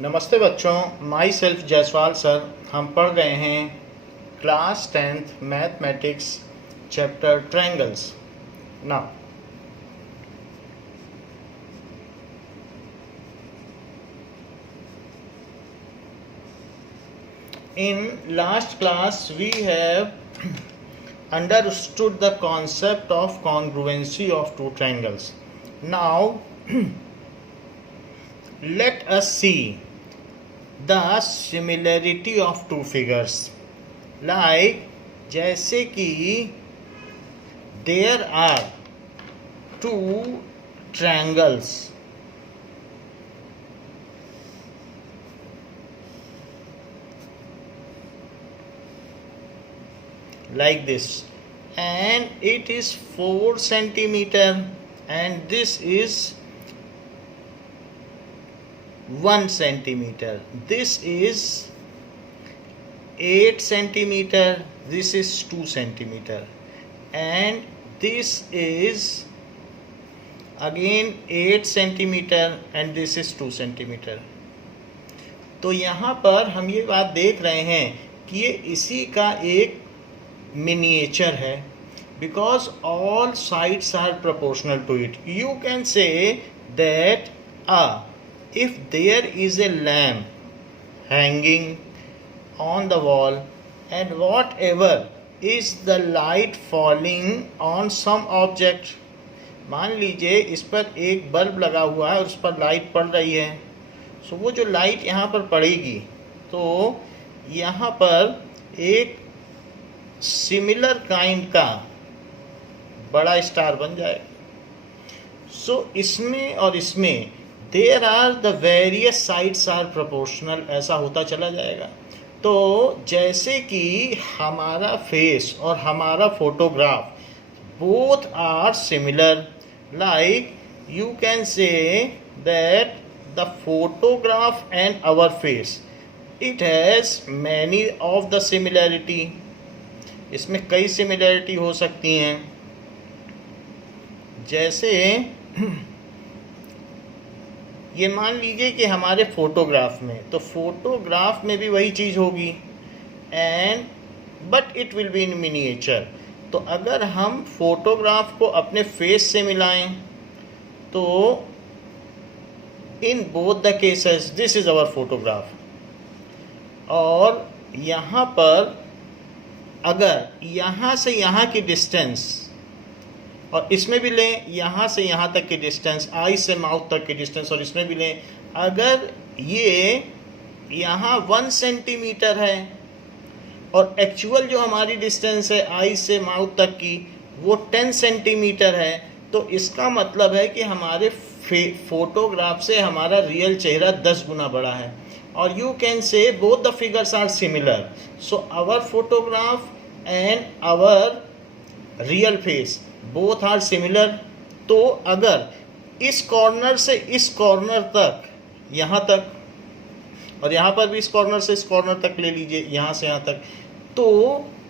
नमस्ते बच्चों, my self Jaiswal sir. हम पढ़ रहे हैं class 10th mathematics chapter triangles. Now in last class we have understood the concept of congruency of two triangles. Now let us see the similarity of two figures. Like जैसे कि there are two triangles like this, and it is 4 centimeter and this is 1 centimeter. This is 8 centimeter, this is 2 centimeter, and this is again 8 centimeter and this is 2 centimeter. तो यहाँ पर हम ये बात देख रहे हैं कि ये इसी का एक मिनिएचर है, because all sides are proportional to it. You can say that if there is a lamp hanging on the wall and whatever is the light falling on some object, मान लीजिए इस पर एक बल्ब लगा हुआ है, उस पर लाइट पड़ रही है, सो वो जो लाइट यहाँ पर पड़ेगी तो यहाँ पर एक सिमिलर काइंड का बड़ा स्टार बन जाएगा। सो इसमें और इसमें there are the various sides are proportional, ऐसा होता चला जाएगा। तो जैसे कि हमारा फेस और हमारा photograph both are similar, like you can say that the photograph and our face it has many of the similarity. इसमें कई सिमिलैरिटी हो सकती हैं। जैसे ये मान लीजिए कि हमारे फोटोग्राफ में, तो फोटोग्राफ में भी वही चीज़ होगी and but it will be in miniature. तो अगर हम फोटोग्राफ को अपने फेस से मिलाएं तो in both the cases this is our photograph, और यहाँ पर अगर यहाँ से यहाँ की डिस्टेंस और इसमें भी लें, यहाँ से यहाँ तक की डिस्टेंस, आई से माउथ तक की डिस्टेंस, और इसमें भी लें, अगर ये यहाँ 1 सेंटीमीटर है और एक्चुअल जो हमारी डिस्टेंस है आई से माउथ तक की वो 10 सेंटीमीटर है, तो इसका मतलब है कि हमारे फोटोग्राफ से हमारा रियल चेहरा 10 गुना बड़ा है। और you can say both the figures are similar, so our photograph and our real face both are similar। तो अगर इस कॉर्नर से इस कॉर्नर तक, यहाँ तक, और यहाँ पर भी इस कॉर्नर से इस कॉर्नर तक ले लीजिए, यहाँ से यहाँ तक, तो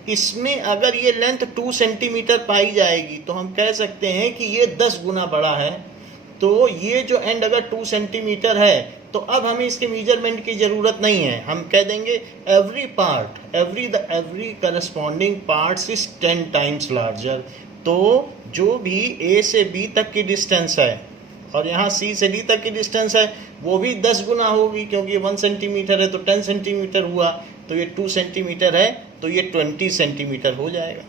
इसमें अगर ये लेंथ 2 सेंटीमीटर पाई जाएगी तो हम कह सकते हैं कि ये 10 गुना बड़ा है। तो ये जो एंड अगर 2 सेंटीमीटर है तो अब हमें इसके मेजरमेंट की ज़रूरत नहीं है, हम कह देंगे every part every corresponding parts is 10 times larger. तो जो भी ए से बी तक की डिस्टेंस है और यहाँ सी से डी तक की डिस्टेंस है वो भी 10 गुना होगी, क्योंकि 1 सेंटीमीटर है तो 10 सेंटीमीटर हुआ, तो ये 2 सेंटीमीटर है तो ये 20 सेंटीमीटर हो जाएगा।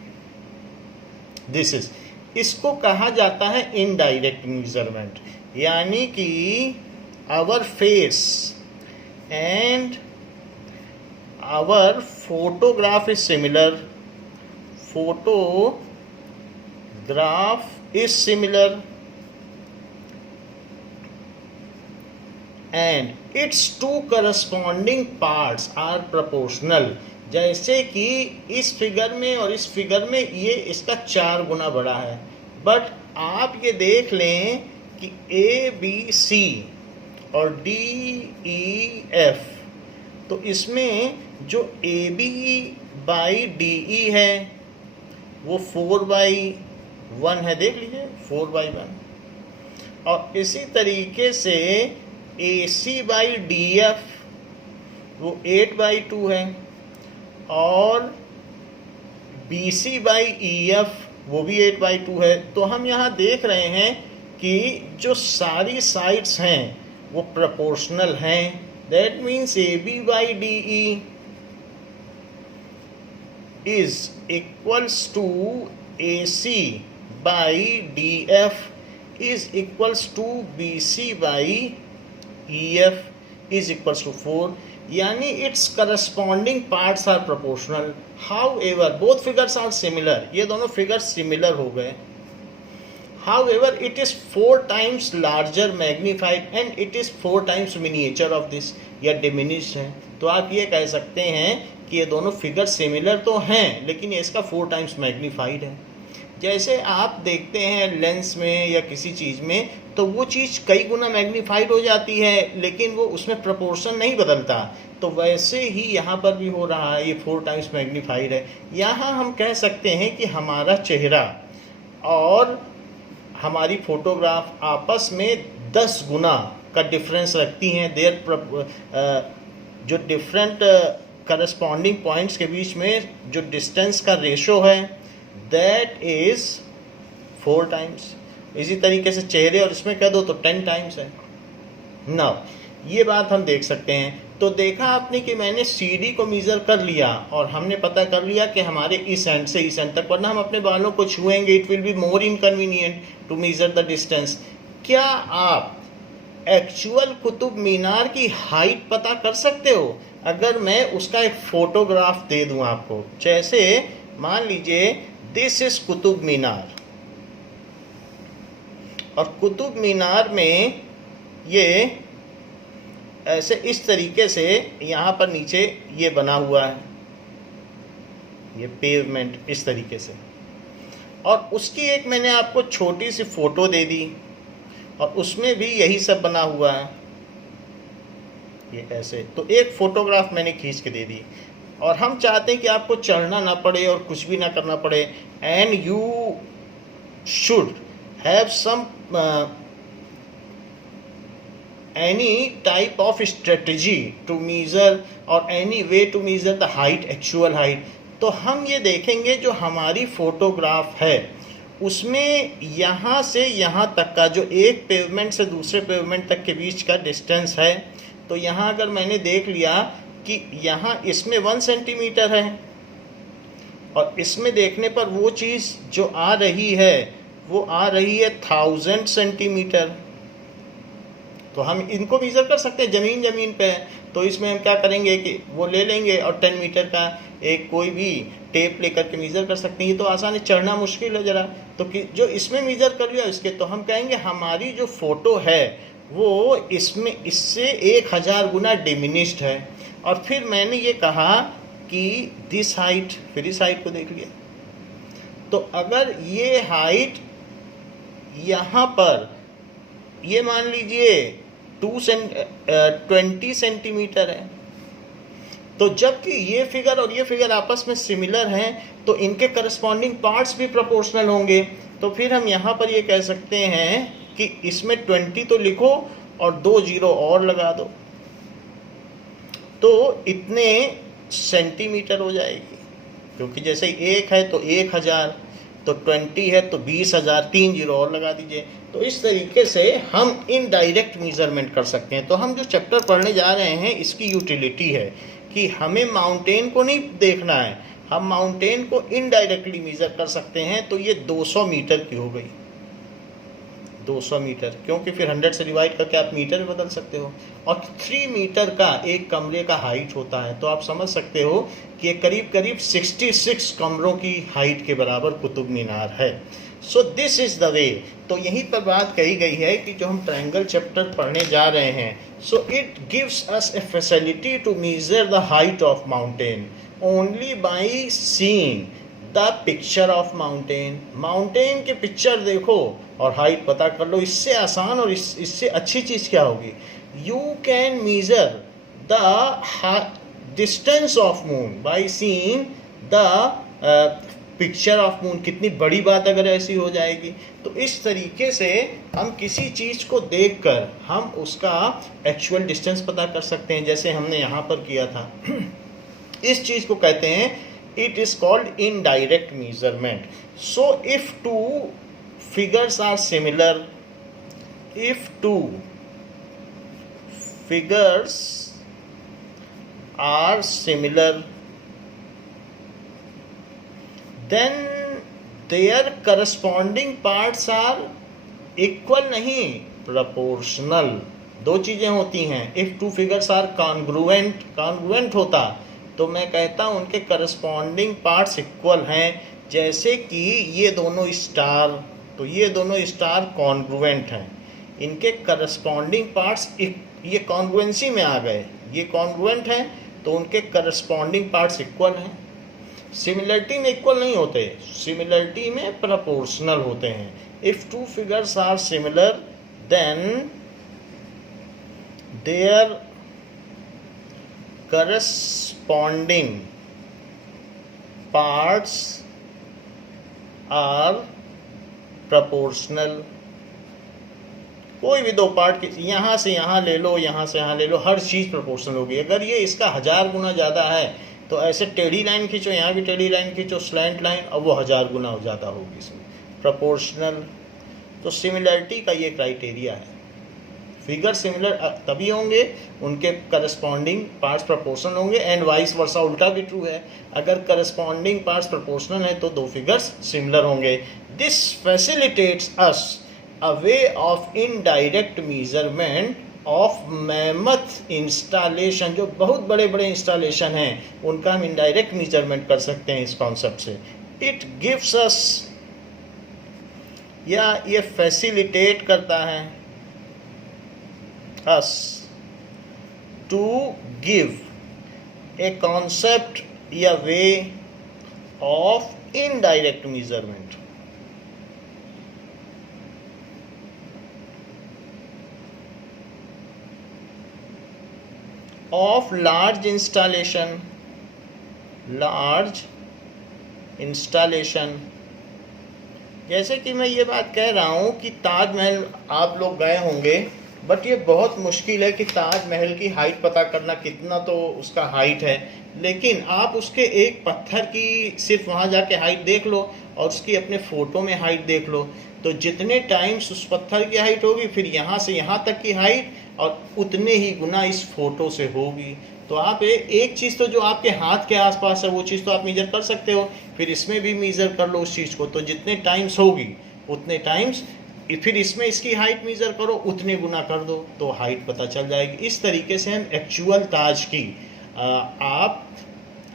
दिस इज, इसको कहा जाता है इनडायरेक्ट मेजरमेंट, यानी कि our face and our photograph is similar, photograph is similar and its two corresponding parts are proportional। जैसे कि इस फिगर में और इस फिगर में ये इसका 4 गुना बड़ा है, बट आप ये देख लें कि ए बी सी और डी ई एफ, तो इसमें जो A B by D E है वो 4/1 है, देख लीजिए 4/1। और इसी तरीके से AC/DF वो 8/2 है, और BC/EF वो भी 8/2 है। तो हम यहाँ देख रहे हैं कि जो सारी साइड्स हैं वो प्रोपोर्शनल हैं। That means AB/DE is equals to AC/DF is equals to BC/EF is equals to 4, यानी its corresponding parts are proportional. However, both figures are similar. ये दोनों figures similar हो गए. However, it is 4 times larger magnified and it is 4 times miniature of this. या diminished है. तो आप ये कह सकते हैं कि ये दोनों फिगर सिमिलर तो हैं, लेकिन इसका 4 टाइम्स मैग्नीफाइड है। जैसे आप देखते हैं लेंस में या किसी चीज़ में, तो वो चीज़ कई गुना मैग्नीफाइड हो जाती है, लेकिन वो उसमें प्रपोर्शन नहीं बदलता। तो वैसे ही यहाँ पर भी हो रहा है, ये 4 टाइम्स मैग्नीफाइड है। यहाँ हम कह सकते हैं कि हमारा चेहरा और हमारी फोटोग्राफ आपस में 10 गुना का डिफरेंस रखती हैं। जो डिफरेंट करस्पॉन्डिंग पॉइंट्स के बीच में जो डिस्टेंस का रेशो है दैट इज़ 4 टाइम्स। इसी तरीके से चेहरे और इसमें कह दो तो 10 टाइम्स है। नाउ ये बात हम देख सकते हैं। तो देखा आपने कि मैंने CD को मीज़र कर लिया और हमने पता कर लिया कि हमारे इस एंड से इस एंड तक, वरना हम अपने बालों को छुएंगे, it will be more inconvenient to measure the distance. क्या आप एक्चुअल कुतुब मीनार की हाइट पता कर सकते हो अगर मैं उसका एक फ़ोटोग्राफ दे दूं आपको? जैसे मान लीजिए दिस इज़ कुतुब मीनार, और कुतुब मीनार में ये ऐसे इस तरीके से यहाँ पर नीचे ये बना हुआ है, ये पेवमेंट इस तरीके से, और उसकी एक मैंने आपको छोटी सी फ़ोटो दे दी और उसमें भी यही सब बना हुआ है, ये ऐसे। तो एक फ़ोटोग्राफ मैंने खींच के दे दी और हम चाहते हैं कि आपको चढ़ना ना पड़े और कुछ भी ना करना पड़े, and you should have some any type of strategy to measure or any way to measure the height, actual height। तो हम ये देखेंगे जो हमारी फोटोग्राफ है उसमें यहाँ से यहाँ तक का जो एक पेवमेंट से दूसरे पेवमेंट तक के बीच का डिस्टेंस है, तो यहाँ अगर मैंने देख लिया कि यहाँ इसमें 1 सेंटीमीटर है और इसमें देखने पर वो चीज़ जो आ रही है वो आ रही है 1000 सेंटीमीटर। तो हम इनको मीज़र कर सकते हैं, ज़मीन पे है। तो इसमें हम क्या करेंगे कि वो ले लेंगे और 10 मीटर का एक कोई भी टेप लेकर के मीज़र कर सकते हैं। ये तो आसान है, चढ़ना मुश्किल है ज़रा। तो कि जो इसमें मीज़र कर लिया इसके, तो हम कहेंगे हमारी जो फ़ोटो है वो इसमें इससे 1000 गुना डिमिनिश्ड है। और फिर मैंने ये कहा कि दिस हाइट, फिर इस हाइट को देख लिया। तो अगर ये हाइट यहाँ पर ये मान लीजिए 20 सेंटीमीटर है, तो जबकि ये फिगर और ये फिगर आपस में सिमिलर हैं तो इनके करस्पॉन्डिंग पार्ट्स भी प्रोपोर्शनल होंगे। तो फिर हम यहाँ पर ये कह सकते हैं कि इसमें 20 तो लिखो और 2 जीरो और लगा दो, तो इतने सेंटीमीटर हो जाएगी। क्योंकि जैसे 1 है तो 1000, तो 20 है तो 20,000, 3 जीरो और लगा दीजिए। तो इस तरीके से हम इनडायरेक्ट मेजरमेंट कर सकते हैं। तो हम जो चैप्टर पढ़ने जा रहे हैं इसकी यूटिलिटी है कि हमें माउंटेन को नहीं देखना है, हम माउंटेन को इनडायरेक्टली मेज़र कर सकते हैं। तो ये 200 मीटर की हो गई, 200 मीटर, क्योंकि फिर 100 से डिवाइड करके आप मीटर में बदल सकते हो। और 3 मीटर का एक कमरे का हाइट होता है, तो आप समझ सकते हो कि ये करीब करीब 66 कमरों की हाइट के बराबर कुतुब मीनार है। So this is the way. तो यहीं पर बात कही गई है कि जो हम ट्रायंगल चैप्टर पढ़ने जा रहे हैं, so it gives us a facility to measure the height of mountain only by seeing the picture of mountain. Mountain के पिक्चर देखो और हाइट पता कर लो। इससे आसान और इससे अच्छी चीज़ क्या होगी? You can measure the distance of moon by seeing the picture of moon, कितनी बड़ी बात अगर ऐसी हो जाएगी। तो इस तरीके से हम किसी चीज़ को देखकर हम उसका एक्चुअल डिस्टेंस पता कर सकते हैं, जैसे हमने यहाँ पर किया था। इस चीज़ को कहते हैं, it is called indirect measurement. So if two figures are similar, if two figures are similar, then their corresponding parts are equal नहीं, proportional। दो चीजें होती हैं। if two figures are congruent होता तो मैं कहता हूं उनके corresponding parts equal हैं। जैसे कि ये दोनों स्टार, तो ये दोनों स्टार congruent हैं, इनके करस्पॉन्डिंग पार्ट्स ये कॉन्ग्रुएंसी में आ गए, ये कॉन्ग्रुएंट हैं तो उनके करस्पॉन्डिंग पार्ट्स इक्वल हैं। सिमिलरिटी में इक्वल नहीं होते, सिमिलरिटी में प्रोपोर्शनल होते हैं। If two figures are similar then their corresponding parts are proportional. कोई भी दो पार्ट, यहाँ से यहाँ ले लो, यहाँ से यहाँ ले लो, हर चीज़ प्रोपोर्शनल होगी। अगर ये इसका 1000 गुना ज़्यादा है तो ऐसे टेढ़ी लाइन खींचो, यहाँ भी टेढ़ी लाइन खींचो, स्लैंट लाइन, और वो 1000 गुना ज़्यादा होगी इसमें, प्रोपोर्शनल। तो सिमिलरिटी का ये क्राइटेरिया है। फिगर सिमिलर तभी होंगे उनके करस्पॉन्डिंग पार्ट्स प्रोपोर्शनल होंगे, एंड वाइस वर्सा, उल्टा भी ट्रू है। अगर करस्पॉन्डिंग पार्ट्स प्रोपोर्शनल है तो दो फिगर्स सिमिलर होंगे। This facilitates us a way of indirect measurement of mammoth installation। जो बहुत बड़े बड़े इंस्टॉलेशन हैं उनका हम इनडायरेक्ट मेजरमेंट कर सकते हैं इस कॉन्सेप्ट से। इट गिव्स अस, या ये फैसिलिटेट करता है us to give a concept या way of indirect measurement of large installation, large installation। जैसे कि मैं ये बात कह रहा हूँ कि ताजमहल आप लोग गए होंगे, बट ये बहुत मुश्किल है कि ताजमहल की हाइट पता करना, कितना तो उसका हाइट है, लेकिन आप उसके एक पत्थर की सिर्फ वहाँ जाके हाइट देख लो और उसकी अपने फ़ोटो में हाइट देख लो, तो जितने टाइम्स उस पत्थर की हाइट होगी फिर यहाँ से यहाँ तक की हाइट और उतने ही गुना इस फोटो से होगी। तो आप एक चीज़ तो जो आपके हाथ के आसपास है वो चीज़ तो आप मेजर कर सकते हो, फिर इसमें भी मेजर कर लो उस चीज़ को, तो जितने टाइम्स होगी उतने टाइम्स, फिर इसमें इसकी हाइट मेजर करो, उतने गुना कर दो तो हाइट पता चल जाएगी। इस तरीके से हम एक्चुअल ताज की आप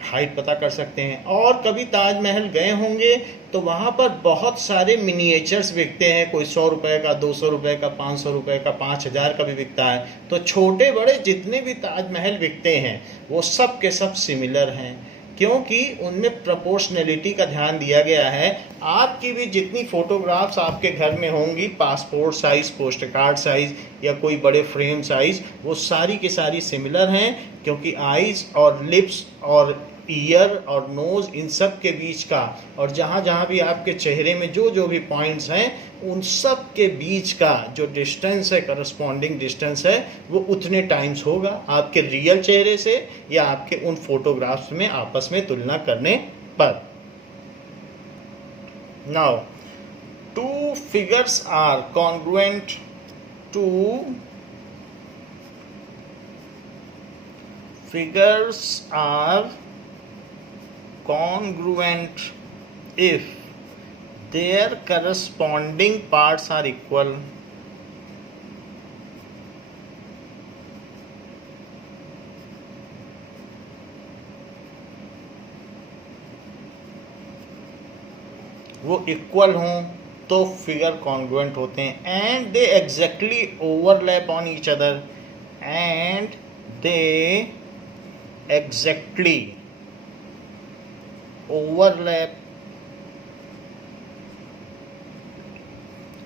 हाइट पता कर सकते हैं। और कभी ताजमहल गए होंगे तो वहाँ पर बहुत सारे मिनिएचर्स बिकते हैं, कोई 100 रुपये का, 200 रुपये का, 500 रुपये का, 5000 का भी बिकता है। तो छोटे बड़े जितने भी ताजमहल बिकते हैं वो सब के सब सिमिलर हैं, क्योंकि उनमें प्रोपोर्शनलिटी का ध्यान दिया गया है। आपकी भी जितनी फ़ोटोग्राफ्स आपके घर में होंगी, passport size, post card size या कोई बड़े फ्रेम साइज़, वो सारी की सारी सिमिलर हैं, क्योंकि आइज़ और लिप्स और ईयर और नोज़, इन सब के बीच का, और जहाँ जहाँ भी आपके चेहरे में जो जो भी पॉइंट्स हैं उन सब के बीच का जो डिस्टेंस है, करस्पॉन्डिंग डिस्टेंस है, वो उतने टाइम्स होगा आपके रियल चेहरे से या आपके उन फोटोग्राफ्स में आपस में तुलना करने पर। Now two figures are congruent, two figures are congruent if their corresponding parts are equal। वो इक्वल हों तो फिगर कॉन्ग्रुएंट होते हैं, and they exactly overlap on each other, and they exactly overlap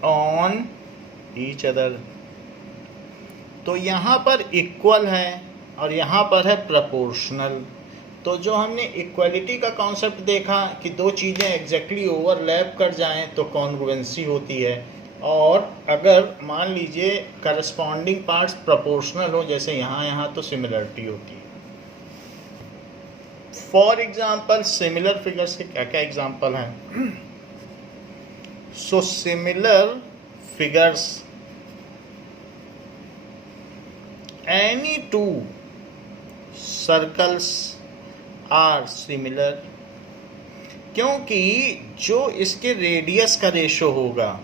on each other। तो यहाँ पर equal है और यहाँ पर है प्रोपोर्शनल। तो जो हमने इक्वलिटी का कॉन्सेप्ट देखा कि दो चीज़ें एग्जैक्टली ओवरलैप कर जाएं तो कॉन्ग्रुएंसी होती है, और अगर मान लीजिए करस्पॉन्डिंग पार्ट्स प्रोपोर्शनल हो जैसे यहाँ तो सिमिलरिटी होती है। फॉर एग्जाम्पल सिमिलर फिगर्स के क्या क्या एग्जाम्पल हैं? So similar figures, any two circles are similar, क्योंकि जो इसके रेडियस का रेशो होगा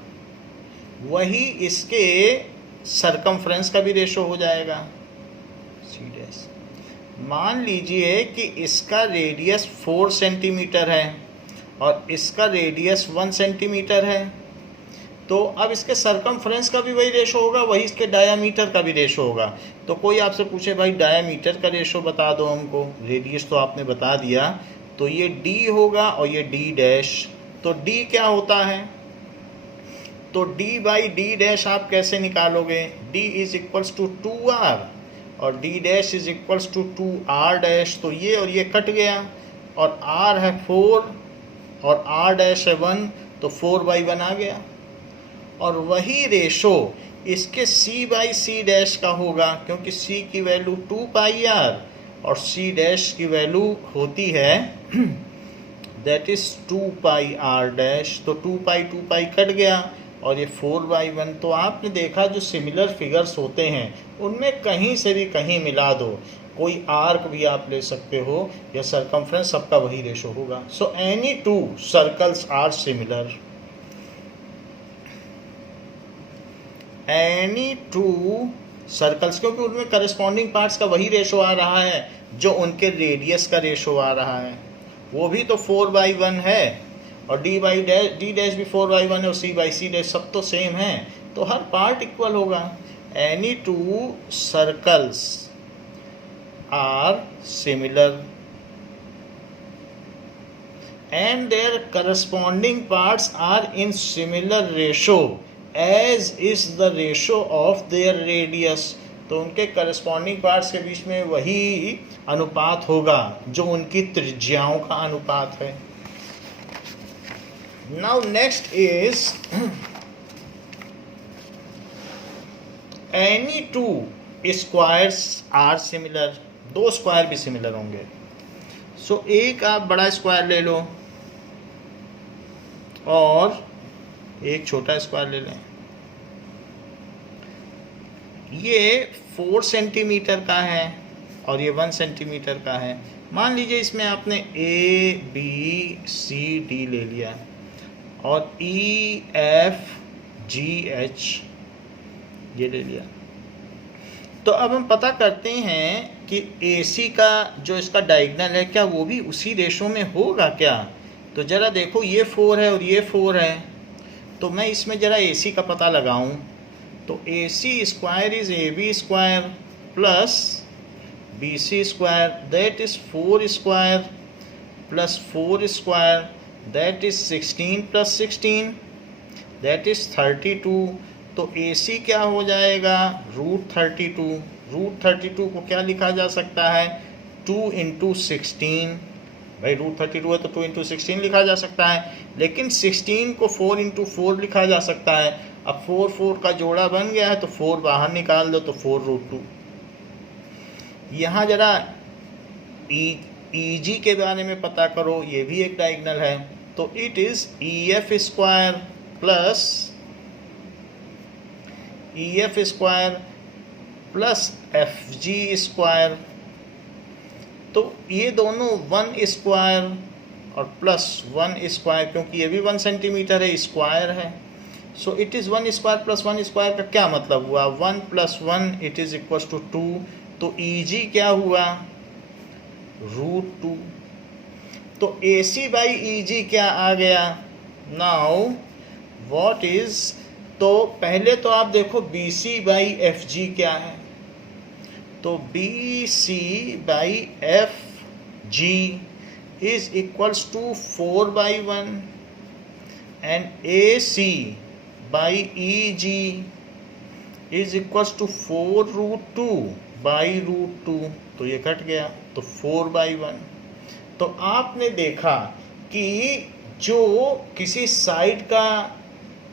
वही इसके सरकमफ्रेंस का भी रेशो हो जाएगा। सी डैश, मान लीजिए कि इसका रेडियस 4 सेंटीमीटर है और इसका रेडियस 1 सेंटीमीटर है, तो अब इसके सरकमफ्रेंस का भी वही रेशो होगा, वही इसके डायामीटर का भी रेशो होगा। तो कोई आपसे पूछे भाई डायामीटर का रेशो बता दो हमको, रेडियस तो आपने बता दिया, तो ये d होगा और ये d डैश। तो d क्या होता है? तो d बाई d डैश आप कैसे निकालोगे? d is equals to 2r और d dash is equals to 2r dash. तो ये और ये कट गया और r है 4 और r डैश है 1, तो 4/1 आ गया। और वही रेशो इसके c बाई c डैश का होगा, क्योंकि c की वैल्यू 2πr और c डैश की वैल्यू होती है दैट इज 2πr डैश। तो 2π कट गया और ये 4/1। तो आपने देखा जो सिमिलर फिगर्स होते हैं उनमें कहीं से भी कहीं मिला दो, कोई आर्क भी आप ले सकते हो या सरकमफ्रेंस, सबका वही रेशो होगा। So any two circles are similar, any two circles, क्योंकि उनमें करस्पॉन्डिंग पार्ट्स का वही रेशो आ रहा है जो उनके रेडियस का रेशो आ रहा है, वो भी तो 4/1 है और d डैश भी 4/1 है और c बाई c डैश, सब तो सेम है, तो हर पार्ट इक्वल होगा। Any two circles are similar and their corresponding parts are in similar ratio as is the ratio of their radius। तो उनके corresponding parts के बीच में वही अनुपात होगा जो उनकी त्रिज्याओं का अनुपात है। Now next is any two squares are similar, दो स्क्वायर भी सिमिलर होंगे। सो एक आप बड़ा स्क्वायर ले लो और एक छोटा स्क्वायर ले लें। ये 4 सेंटीमीटर का है और ये 1 सेंटीमीटर का है। मान लीजिए इसमें आपने ए बी सी डी ले लिया और ई एफ जी एच ये ले लिया। तो अब हम पता करते हैं कि AC का जो इसका डायगोनल है क्या वो भी उसी रेशो में होगा क्या। तो ज़रा देखो ये 4 है और ये 4 है, तो मैं इसमें ज़रा AC का पता लगाऊं। तो AC square is AB square plus BC square that is 4 square plus 4 square that is 16 plus 16 that is 32। तो AC क्या हो जाएगा? √32। √32 को क्या लिखा जा सकता है? 2 × 16। भाई √32 है तो 2 × 16 लिखा जा सकता है, लेकिन 16 को 4 × 4 लिखा जा सकता है। अब 4 का जोड़ा बन गया है तो 4 बाहर निकाल दो तो 4√2। यहाँ जरा EG के बारे में पता करो, ये भी एक डायगोनल है। तो it is EF square plus EF square plus FG square. तो ये दोनों 1 स्क्वायर और प्लस 1 स्क्वायर, क्योंकि ये भी 1 सेंटीमीटर है, स्क्वायर है। सो it is 1 square plus 1 square का क्या मतलब हुआ? 1 + 1 इट इज़ इक्वल टू 2। तो EG क्या हुआ? √2। तो AC बाई EG क्या आ गया? नाउ व्हाट इज़, तो पहले तो आप देखो BC बाई FG क्या है। तो BC by FG is equals to 4/1 and AC by EG is equals to 4√2 by √2। तो ये कट गया तो 4/1। तो आपने देखा कि जो किसी साइड का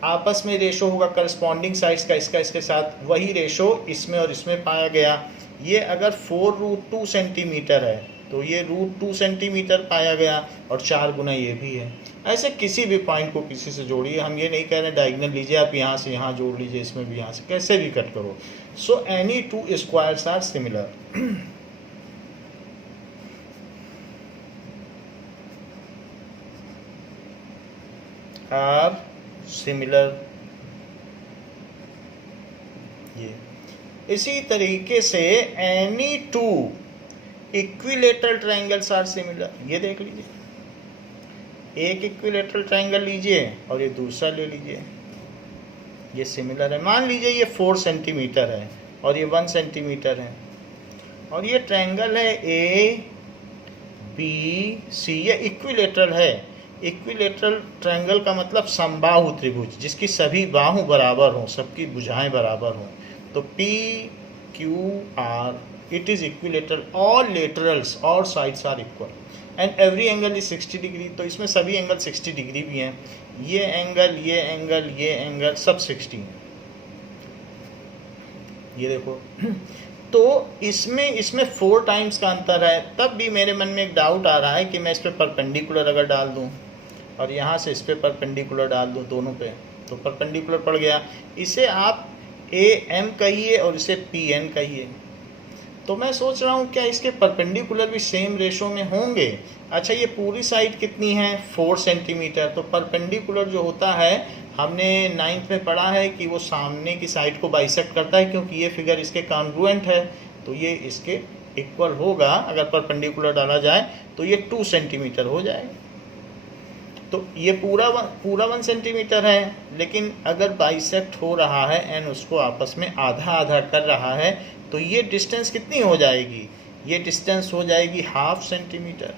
आपस में रेशो होगा करस्पॉन्डिंग साइड्स का इसका इसके साथ, वही रेशो इसमें और इसमें पाया गया। ये अगर 4√2 सेंटीमीटर है तो ये √2 सेंटीमीटर पाया गया, और 4 गुना ये भी है। ऐसे किसी भी पॉइंट को किसी से जोड़िए, हम ये नहीं कह रहे डायगोनल लीजिए, आप यहाँ से यहाँ जोड़ लीजिए, इसमें भी यहाँ से, कैसे भी कट करो। So any two squares are similar. Are similar. ये इसी तरीके से any two equilateral triangles are similar. ये देख लीजिए, एक इक्विलेटरल ट्रायंगल लीजिए और ये दूसरा ले लीजिए, ये सिमिलर है। मान लीजिए ये 4 सेंटीमीटर है और ये 1 सेंटीमीटर है, और ये ट्रायंगल है ABC, ये इक्विलेटरल है। इक्विलेटरल ट्रायंगल का मतलब समबाहु त्रिभुज, जिसकी सभी बाहु बराबर हों, सबकी भुजाएं बराबर हों। तो PQR, it is equilateral, all laterals, all sides are equal and every angle is 60 degree. तो इसमें सभी एंगल 60 डिग्री भी हैं, ये एंगल, ये एंगल, ये एंगल, सब 60 हैं। ये देखो। तो इसमें 4 टाइम्स का अंतर है। तब भी मेरे मन में एक डाउट आ रहा है कि मैं इस पर परपेंडिकुलर अगर डाल दूं और यहाँ से इस पर परपेंडिकुलर डाल दूं, दोनों पे, तो परपेंडिकुलर पड़ गया। इसे आप AM कहिए और इसे PN कहिए। तो मैं सोच रहा हूँ क्या इसके परपेंडिकुलर भी सेम रेशो में होंगे। अच्छा, ये पूरी साइड कितनी है? 4 सेंटीमीटर। तो परपेंडिकुलर जो होता है, हमने 9th में पढ़ा है कि वो सामने की साइड को बाइसेक्ट करता है, क्योंकि ये फिगर इसके कॉन्ग्रुएंट है, तो ये इसके इक्वल होगा। अगर परपेंडिकुलर डाला जाए तो ये 2 सेंटीमीटर हो जाएगा। तो ये पूरा 1 सेंटीमीटर है, लेकिन अगर बाइसेक्ट हो रहा है एंड उसको आपस में आधा आधा कर रहा है, तो ये डिस्टेंस कितनी हो जाएगी? ये डिस्टेंस हो जाएगी 1/2 सेंटीमीटर।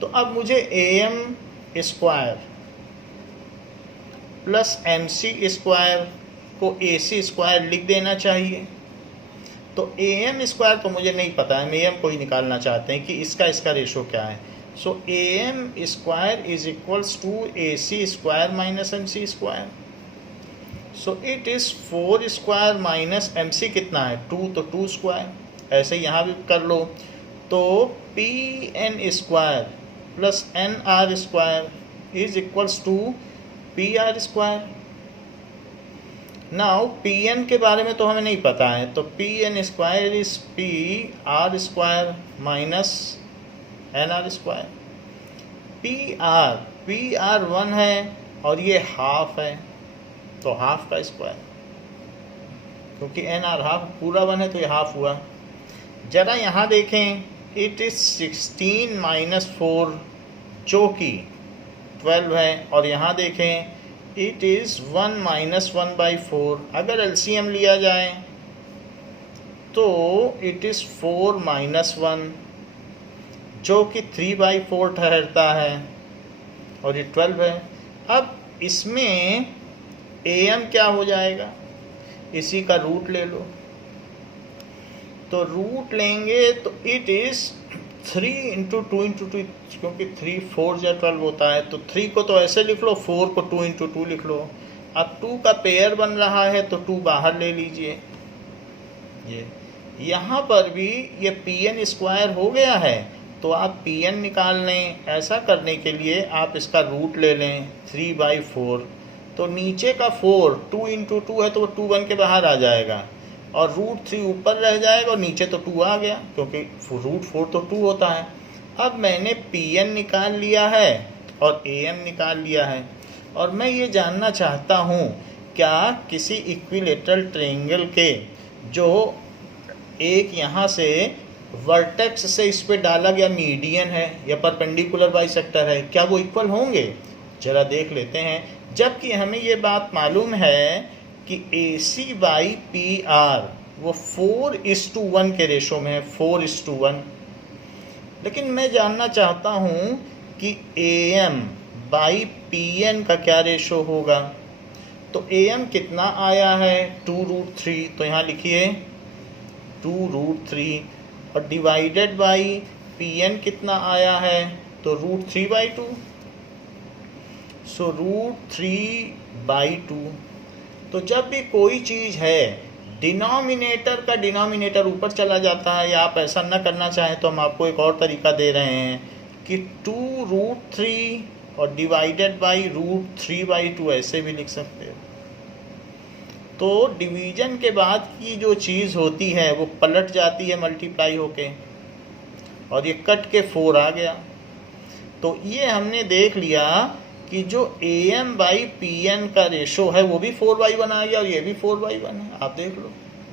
तो अब मुझे AM square plus MC square को AC स्क्वायर लिख देना चाहिए। तो AM स्क्वायर तो मुझे नहीं पता है, हम AM को ही निकालना चाहते हैं कि इसका रेशो क्या है। So AM square is equals to AC square minus MC square. So it is 4 square minus MC कितना है? 2, तो 2 स्क्वायर। ऐसे यहाँ भी कर लो। तो PN square plus NR square is equals to PR square. Now PN के बारे में तो हमें नहीं पता है, तो PN square is PR square minus NR square. PR 1 है और ये 1/2 है, तो 1/2 का स्क्वायर, क्योंकि NR 1/2, पूरा 1 है तो ये 1/2 हुआ। जरा यहाँ देखें, इट इज़ 16 माइनस 4 जो कि 12 है, और यहाँ देखें इट इज़ 1 माइनस 1/4। अगर LCM लिया जाए तो इट इज़ 4 माइनस 1 जो कि 3/4 ठहरता है, और ये 12 है। अब इसमें AM क्या हो जाएगा? इसी का रूट ले लो। तो रूट लेंगे तो इट इज़ 3 × 2 × 2, क्योंकि 3 4 या 12 होता है, तो 3 को तो ऐसे लिख लो, 4 को 2 × 2 लिख लो। अब 2 का पेयर बन रहा है तो 2 बाहर ले लीजिए। ये यहाँ पर भी ये PN स्क्वायर हो गया है, तो आप PN निकाल लें। ऐसा करने के लिए आप इसका रूट ले लें 3/4। तो नीचे का 4 2 × 2 है, तो वो 2 बन के बाहर आ जाएगा, और √3 ऊपर रह जाएगा, और नीचे तो 2 आ गया, क्योंकि √4 तो 2 होता है। अब मैंने PN निकाल लिया है और AM निकाल लिया है, और मैं ये जानना चाहता हूँ क्या किसी इक्विलेटरल ट्रायंगल के जो एक यहाँ से वर्टेक्स से इस पे डाला गया मीडियन है या परपेंडिकुलर बाइसेक्टर है, क्या वो इक्वल होंगे? जरा देख लेते हैं। जबकि हमें ये बात मालूम है कि AC/PR वो 4:1 के रेशो में है, 4:1। लेकिन मैं जानना चाहता हूँ कि AM/PN का क्या रेशो होगा। तो AM कितना आया है? 2√3, तो यहाँ लिखिए 2√3, और डिवाइडेड बाई Pn कितना आया है, तो √3/2, सो √3/2। तो जब भी कोई चीज़ है डिनोमिनेटर का डिनोमिनेटर ऊपर चला जाता है, या आप ऐसा ना करना चाहें तो हम आपको एक और तरीका दे रहे हैं कि 2√3 और डिवाइडेड बाई √3/2 ऐसे भी लिख सकते हो। तो डिवीजन के बाद की जो चीज़ होती है वो पलट जाती है मल्टीप्लाई होके, और ये कट के 4 आ गया। तो ये हमने देख लिया कि जो AM/PN का रेशो है वो भी 4/1 आ गया, और ये भी 4/1 है। आप देख लो,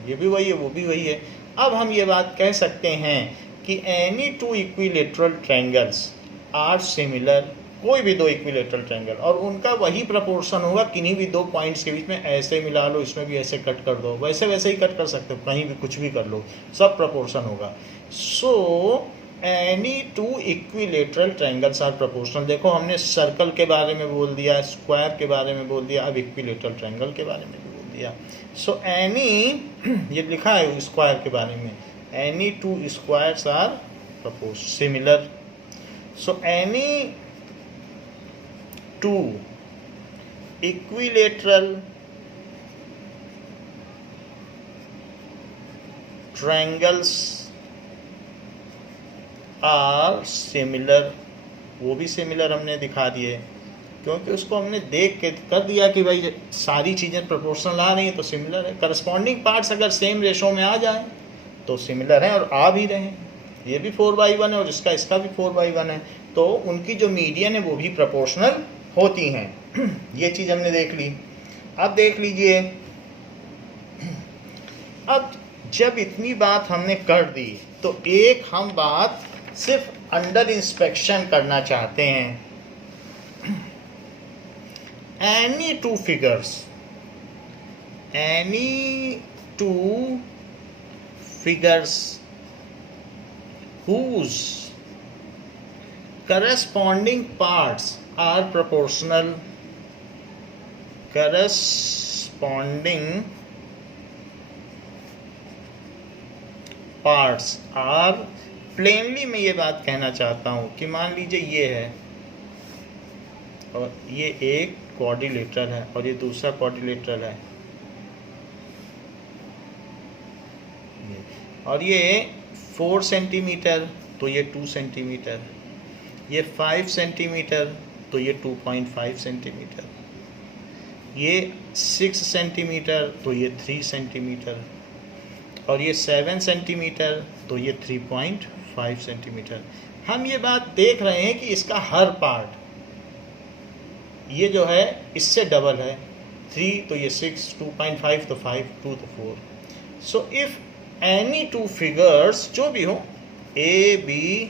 ये भी वही है, वो भी वही है। अब हम ये बात कह सकते हैं कि any two equilateral triangles are similar, कोई भी दो इक्विलेटरल ट्रायंगल, और उनका वही प्रपोर्शन होगा किन्हीं भी दो पॉइंट्स के बीच में। ऐसे मिला लो, इसमें भी ऐसे कट कर दो, वैसे वैसे ही कट कर सकते हो, कहीं भी कुछ भी कर लो, सब प्रपोर्शन होगा। So any two equilateral triangles are proportional. देखो, हमने सर्कल के बारे में बोल दिया, स्क्वायर के बारे में बोल दिया, अब इक्विलेटरल ट्रायंगल के बारे में भी बोल दिया। सो एनी, ये लिखा है स्क्वायर के बारे में, any two squares are similar. So any two equilateral triangles are similar, वो भी सिमिलर हमने दिखा दिए, क्योंकि उसको हमने देख के कर दिया कि भाई सारी चीज़ें प्रोपोर्शनल आ रही हैं तो सिमिलर है। करस्पॉन्डिंग पार्ट्स अगर सेम रेशो में आ जाए तो सिमिलर है, और आ भी रहे हैं। ये भी 4/1 है और इसका भी 4/1 है, तो उनकी जो मीडियन है वो भी प्रोपोर्शनल होती हैं। ये चीज़ हमने देख ली। अब देख लीजिए, अब जब इतनी बात हमने कर दी तो एक हम बात सिर्फ अंडर इंस्पेक्शन करना चाहते हैं। Any two figures whose corresponding parts are proportional, corresponding parts are, plainly मैं ये बात कहना चाहता हूँ कि मान लीजिए ये है, और ये एक क्वाड्रिलेटरल है और ये दूसरा क्वाड्रिलेटरल है, और ये 4 सेंटीमीटर तो ये 2 सेंटीमीटर, ये 5 सेंटीमीटर तो ये 2.5 सेंटीमीटर, ये 6 सेंटीमीटर तो ये 3 सेंटीमीटर, और ये 7 सेंटीमीटर तो ये 3.5 सेंटीमीटर। हम ये बात देख रहे हैं कि इसका हर पार्ट, ये जो है इससे डबल है, 3 तो ये 6, 2.5 तो 5, 2 तो 4। So if any two figures, जो भी हो, A, B,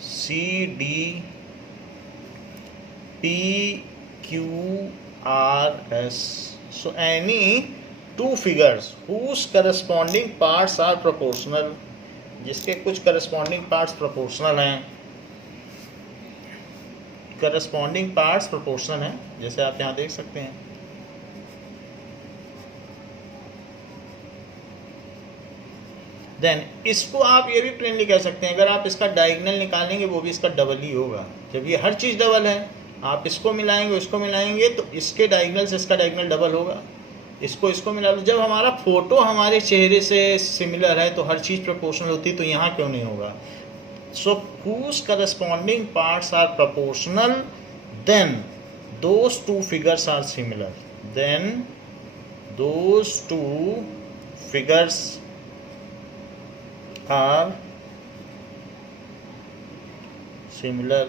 C, D, P, Q, R, S, so any two figures whose corresponding parts are proportional, जिसके कुछ corresponding parts proportional हैं, corresponding parts proportional हैं, जैसे आप यहाँ देख सकते हैं। देन इसको आप ये भी प्लेनली कह सकते हैं, अगर आप इसका डायगोनल निकालेंगे वो भी इसका डबल ही होगा। जब ये हर चीज़ डबल है, आप इसको मिलाएंगे उसको मिलाएंगे तो इसके डायगोनल से इसका डायगोनल डबल होगा, इसको मिला लो। जब हमारा फोटो हमारे चेहरे से सिमिलर है तो हर चीज़ प्रोपोर्शनल होती है, तो यहाँ क्यों नहीं होगा? सो whose corresponding parts are proportional, then those two figures are similar, then those two figures are similar.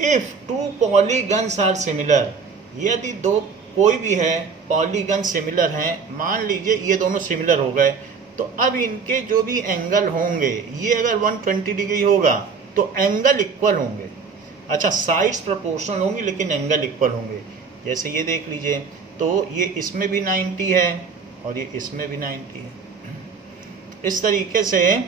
If two polygons are similar, यदि दो कोई भी है पॉलीगन सिमिलर हैं, मान लीजिए ये दोनों सिमिलर हो गए, तो अब इनके जो भी एंगल होंगे, ये अगर 120 डिग्री होगा तो एंगल इक्वल होंगे। अच्छा, साइड्स प्रोपोर्शनल होंगी लेकिन एंगल इक्वल होंगे। जैसे ये देख लीजिए, तो ये इसमें भी 90 है और ये इसमें भी 90 है। इस तरीके से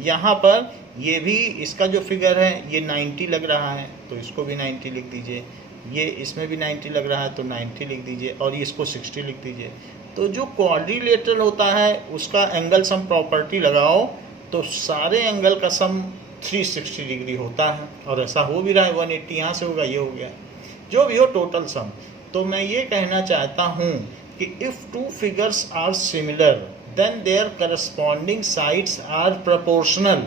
यहाँ पर ये भी, इसका जो फिगर है ये 90 लग रहा है तो इसको भी 90 लिख दीजिए, ये इसमें भी 90 लग रहा है तो 90 लिख दीजिए, और ये इसको 60 लिख दीजिए। तो जो क्वाड्रिलेटरल होता है उसका एंगल सम प्रॉपर्टी लगाओ तो सारे एंगल का सम 360 डिग्री होता है, और ऐसा हो भी रहा है। 180 यहाँ से होगा, ये हो गया, जो भी हो टोटल सम। तो मैं ये कहना चाहता हूँ कि if two figures are similar then their corresponding sides are proportional,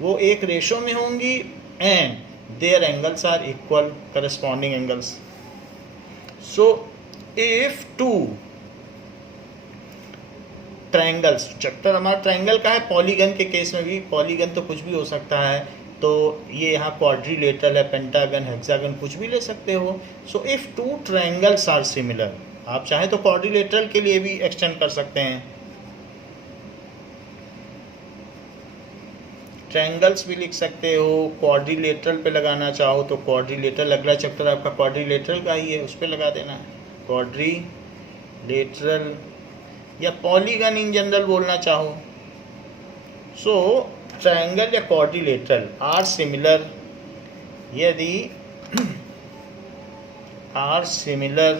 वो एक रेशो में होंगी, and their angles are equal, corresponding angles. So if two triangles, chapter हमारा ट्रायंगल का है, पॉलीगन के केस में भी, पॉलीगन तो कुछ भी हो सकता है, तो ये यहाँ क्वाड्रिलेटरल है, पेंटागन, हेक्सागन, कुछ भी ले सकते हो। So if two triangles are similar, आप चाहे तो क्वाड्रिलेटरल के लिए भी एक्सटेंड कर सकते हैं, ट्रायंगल्स भी लिख सकते हो, क्वाड्रिलेटरल पे लगाना चाहो तो क्वाड्रिलेटरल, अगला चैप्टर आपका क्वाड्रिलेटरल का ही है, उस पर लगा देना है, क्वाड्रिलेटरल, या पॉलीगन इन जनरल बोलना चाहो। सो ट्रायंगल या क्वाड्रिलेटरल आर सिमिलर, यदि are similar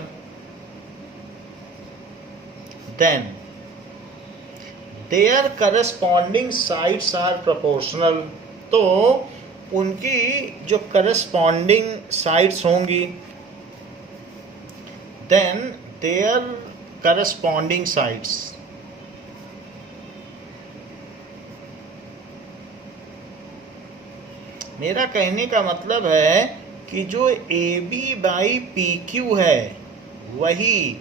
then their corresponding sides are proportional, तो उनकी जो करस्पॉन्डिंग साइड्स होंगी, देन देयर करस्पॉन्डिंग साइड्स, मेरा कहने का मतलब है कि जो A B by P Q है वही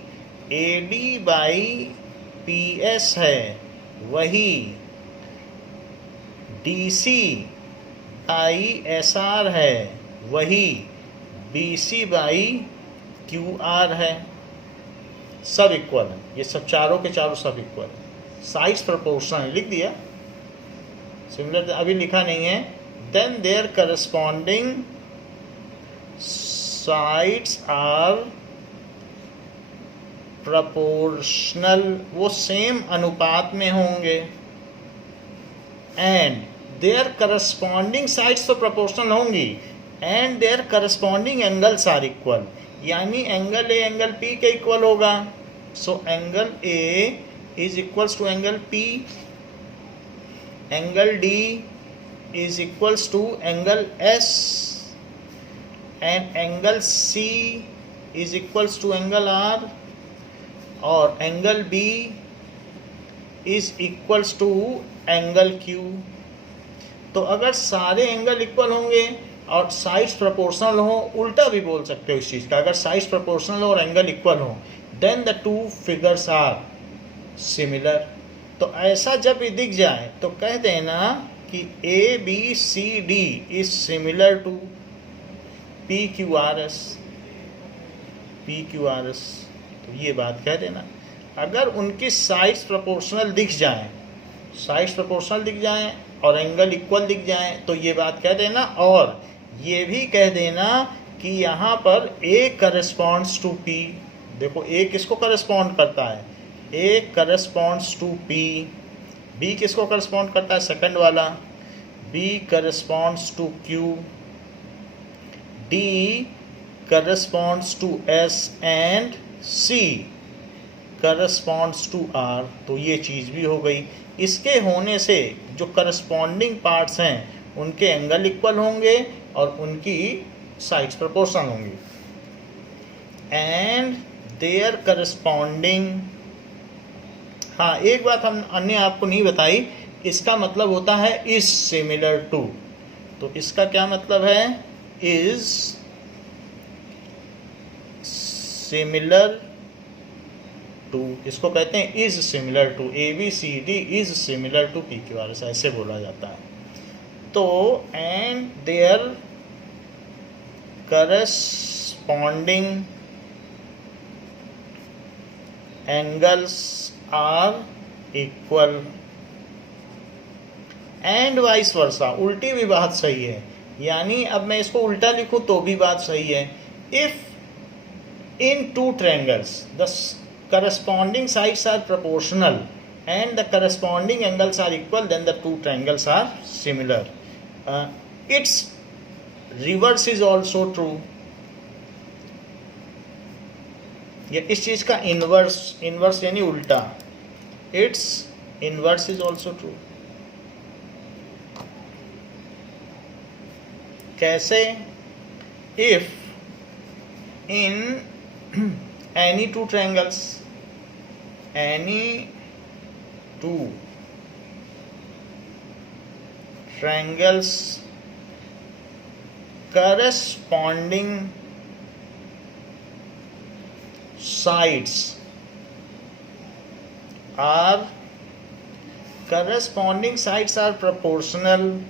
A D by P S है, वही D C by S R है, वही B C by Q R है, सब इक्वल है, ये सब चारों के चारों सब इक्वल है, साइड्स प्रोपोर्शनल लिख दिया, सिमिलर अभी लिखा नहीं है। Then their corresponding sides are proportional, वो सेम अनुपात में होंगे, एंड देयर करस्पॉन्डिंग साइड्स तो प्रोपोर्शनल होंगी, and their corresponding angles are equal, यानी एंगल ए एंगल पी के इक्वल होगा। So angle A is equals to angle P, angle D is equals to angle S, and angle C is equals to angle R, और angle B is equals to angle Q. तो अगर सारे angle equal होंगे और sides proportional हो, उल्टा भी बोल सकते हो इस चीज़ का, अगर साइड्स प्रोपोर्शनल हो और एंगल इक्वल हो, then the two figures are similar. तो ऐसा जब भी दिख जाए तो कह देना कि A B C D is similar to P Q R S, P Q R S, तो ये बात कह देना। अगर उनकी साइड्स प्रोपोर्शनल दिख जाए, साइड्स प्रोपोर्शनल दिख जाए और एंगल इक्वल दिख जाए, तो ये बात कह देना, और ये भी कह देना कि यहाँ पर ए करस्पॉन्ड्स टू पी। देखो ए किसको करस्पॉन्ड करता है, A corresponds to P, B किसको करस्पॉन्ड करता है, सेकंड वाला, B corresponds to Q, D corresponds to S, and C corresponds to R. तो ये चीज़ भी हो गई। इसके होने से जो करस्पॉन्डिंग पार्ट्स हैं उनके एंगल इक्वल होंगे और उनकी साइड्स प्रोपोर्शनल होंगी, एंड देयर करस्पॉन्डिंग, हाँ एक बात हम अन्य आपको नहीं बताई, इसका मतलब होता है इज सिमिलर टू। तो इसका क्या मतलब है, इज सिमिलर टू, इसको कहते हैं is similar to, A B C D is similar to P Q R, ऐसे बोला जाता है। तो and their corresponding angles are equal, and vice versa, उल्टी भी बात सही है, यानी अब मैं इसको उल्टा लिखूं तो भी बात सही है। If in two triangles the corresponding sides are proportional and the corresponding angles are equal, then the two triangles are similar. Its reverse is also true. ये इस चीज का इनवर्स, इनवर्स यानी उल्टा, its inverse is also true. कैसे? If in any two triangles corresponding sides are proportional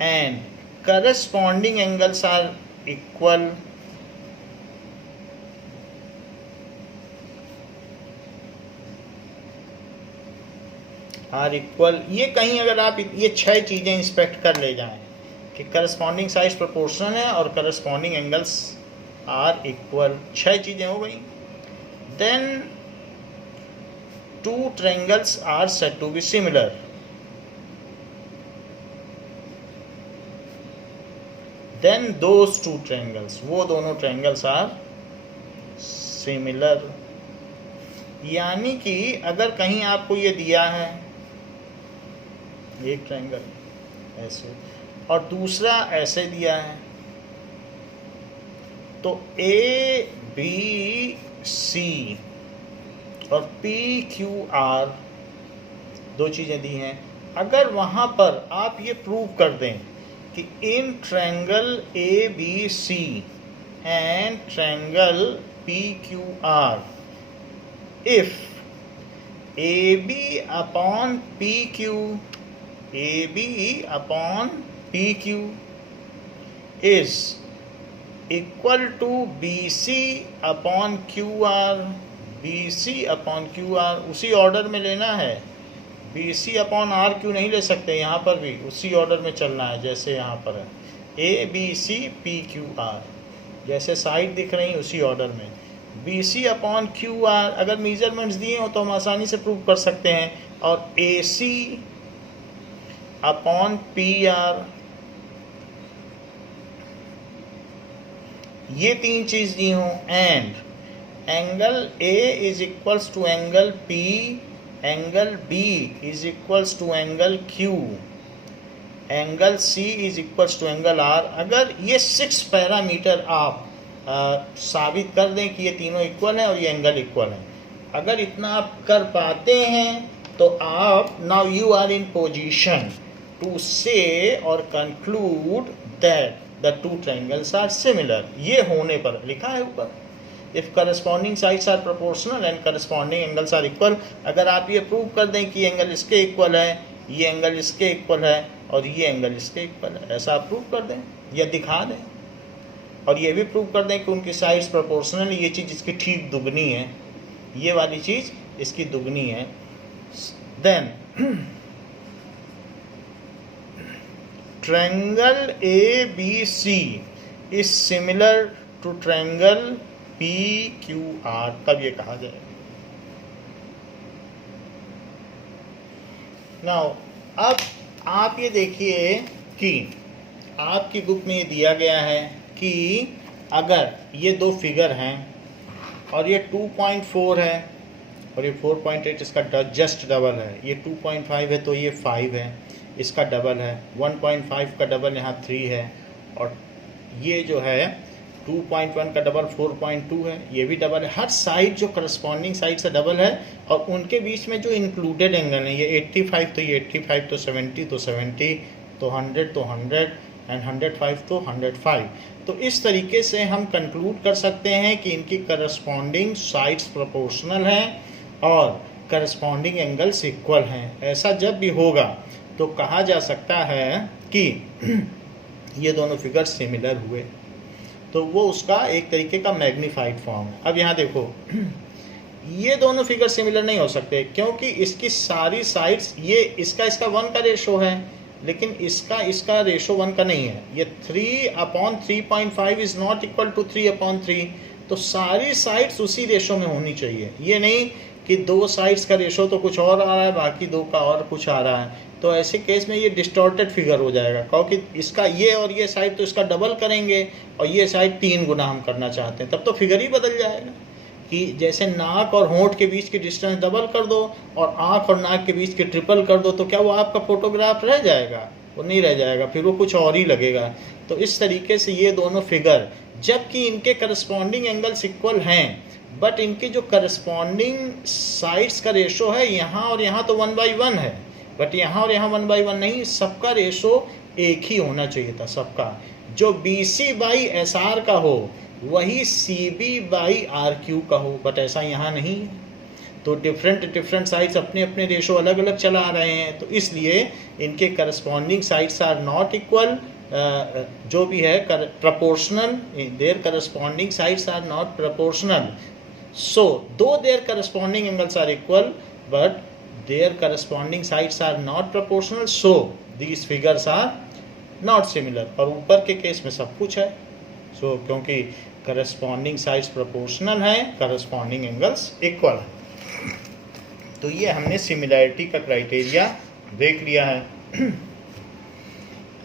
and corresponding angles are equal, ये कहीं अगर आप ये 6 चीजें इंस्पेक्ट कर ले जाएं कि करस्पॉन्डिंग साइड्स प्रोपोर्शनल है और करस्पॉन्डिंग एंगल्स आर इक्वल, 6 चीजें हो गई, then 2 triangles are said to be similar, then those 2 triangles, वो दोनों ट्रायंगल्स आर सिमिलर। यानी कि अगर कहीं आपको ये दिया है एक ट्रायंगल ऐसे और दूसरा ऐसे दिया है, तो ए बी सी और पी क्यू आर 2 चीज़ें दी हैं, अगर वहाँ पर आप ये प्रूव कर दें कि in triangle A B C and triangle P Q R, if AB upon PQ is equal to BC upon QR, उसी ऑर्डर में लेना है, BC upon RQ नहीं ले सकते, यहाँ पर भी उसी ऑर्डर में चलना है जैसे यहाँ पर है ABC PQR, जैसे साइड दिख रही है उसी ऑर्डर में। BC अपॉन QR अगर मेजरमेंट्स दिए हो तो हम आसानी से प्रूव कर सकते हैं, और AC अपॉन PR, ये 3 चीज दी हो, and angle A is equals to angle P, angle B is equals to angle Q, angle C is equals to angle R। अगर ये 6 पैरामीटर आप साबित कर दें कि ये तीनों इक्वल हैं और ये एंगल इक्वल है, अगर इतना आप कर पाते हैं तो आप now you are in position to say और conclude that the 2 triangles are similar. ये होने पर लिखा है ऊपर, if corresponding sides are proportional and corresponding angles are equal, अगर आप ये प्रूव कर दें कि एंगल इसके इक्वल है, ये एंगल इसके इक्वल है और ये एंगल इसके इक्वल है, ऐसा आप प्रूव कर दें या दिखा दें, और ये भी प्रूव कर दें कि उनकी साइड्स प्रोपोर्शनल, ये चीज़ इसकी ठीक दुगनी है, ये वाली चीज़ इसकी दुगनी है, then triangle A B C is similar to triangle P Q R, तब ये कहा जाएगा। नाउ अब आप ये देखिए कि आपकी बुक में ये दिया गया है कि अगर ये 2 फिगर हैं और ये 2.4 है और ये 4.8, इसका जस्ट डबल है, ये 2.5 है तो ये 5 है, इसका डबल है, 1.5 का डबल यहाँ 3 है, और ये जो है 2.1 का डबल 4.2 है, ये भी डबल है। हर साइड जो करस्पॉन्डिंग साइड से डबल है, और उनके बीच में जो इंक्लूडेड एंगल है, ये 85 तो ये 85 तो 70 तो 70 तो 100 तो 100 एंड 105 तो 105। तो इस तरीके से हम कंक्लूड कर सकते हैं कि इनकी करस्पॉन्डिंग साइड्स प्रोपोर्शनल हैं और करस्पॉन्डिंग एंगल्स इक्वल हैं। ऐसा जब भी होगा तो कहा जा सकता है कि ये दोनों फिगर सिमिलर हुए, तो वो उसका एक तरीके का मैग्नीफाइड फॉर्म है। अब यहाँ देखो, ये दोनों फिगर सिमिलर नहीं हो सकते क्योंकि इसकी सारी साइड्स, ये इसका 1 का रेशो है, लेकिन इसका रेशो 1 का नहीं है। ये 3/3.5 इज नॉट इक्वल टू 3/3, तो सारी साइड्स उसी रेशो में होनी चाहिए। ये नहीं कि 2 साइड्स का रेशो तो कुछ और आ रहा है, बाकी 2 का और कुछ आ रहा है, तो ऐसे केस में ये डिस्टॉर्टेड फिगर हो जाएगा, क्योंकि इसका ये और ये साइड तो इसका डबल करेंगे और ये साइड 3 गुना हम करना चाहते हैं, तब तो फिगर ही बदल जाएगा। कि जैसे नाक और होंठ के बीच की डिस्टेंस डबल कर दो और आँख और नाक के बीच की ट्रिपल कर दो, तो क्या वो आपका फोटोग्राफ रह जाएगा? वो नहीं रह जाएगा, फिर वो कुछ और ही लगेगा। तो इस तरीके से ये दोनों फिगर, जबकि इनके करस्पॉन्डिंग एंगल्स इक्वल हैं, बट इनके जो करस्पॉन्डिंग साइड्स का रेशो है, यहाँ और यहाँ तो 1/1 है, बट यहाँ और यहाँ 1/1 नहीं, सबका रेशो एक ही होना चाहिए था सबका। जो BC/SR का हो वही CB/RQ का हो, बट ऐसा यहाँ नहीं है। तो डिफरेंट साइड्स अपने अपने रेशो अलग अलग चला रहे हैं, तो इसलिए इनके corresponding sides are not equal. जो भी है proportional, their corresponding sides are not proportional. So, though their corresponding angles are equal, but their corresponding sides are not proportional, so these figures are not similar. और ऊपर के case में सब कुछ है। So, क्योंकि corresponding sides proportional हैं, corresponding angles equal हैं। तो ये हमने similarity का क्राइटेरिया देख लिया है।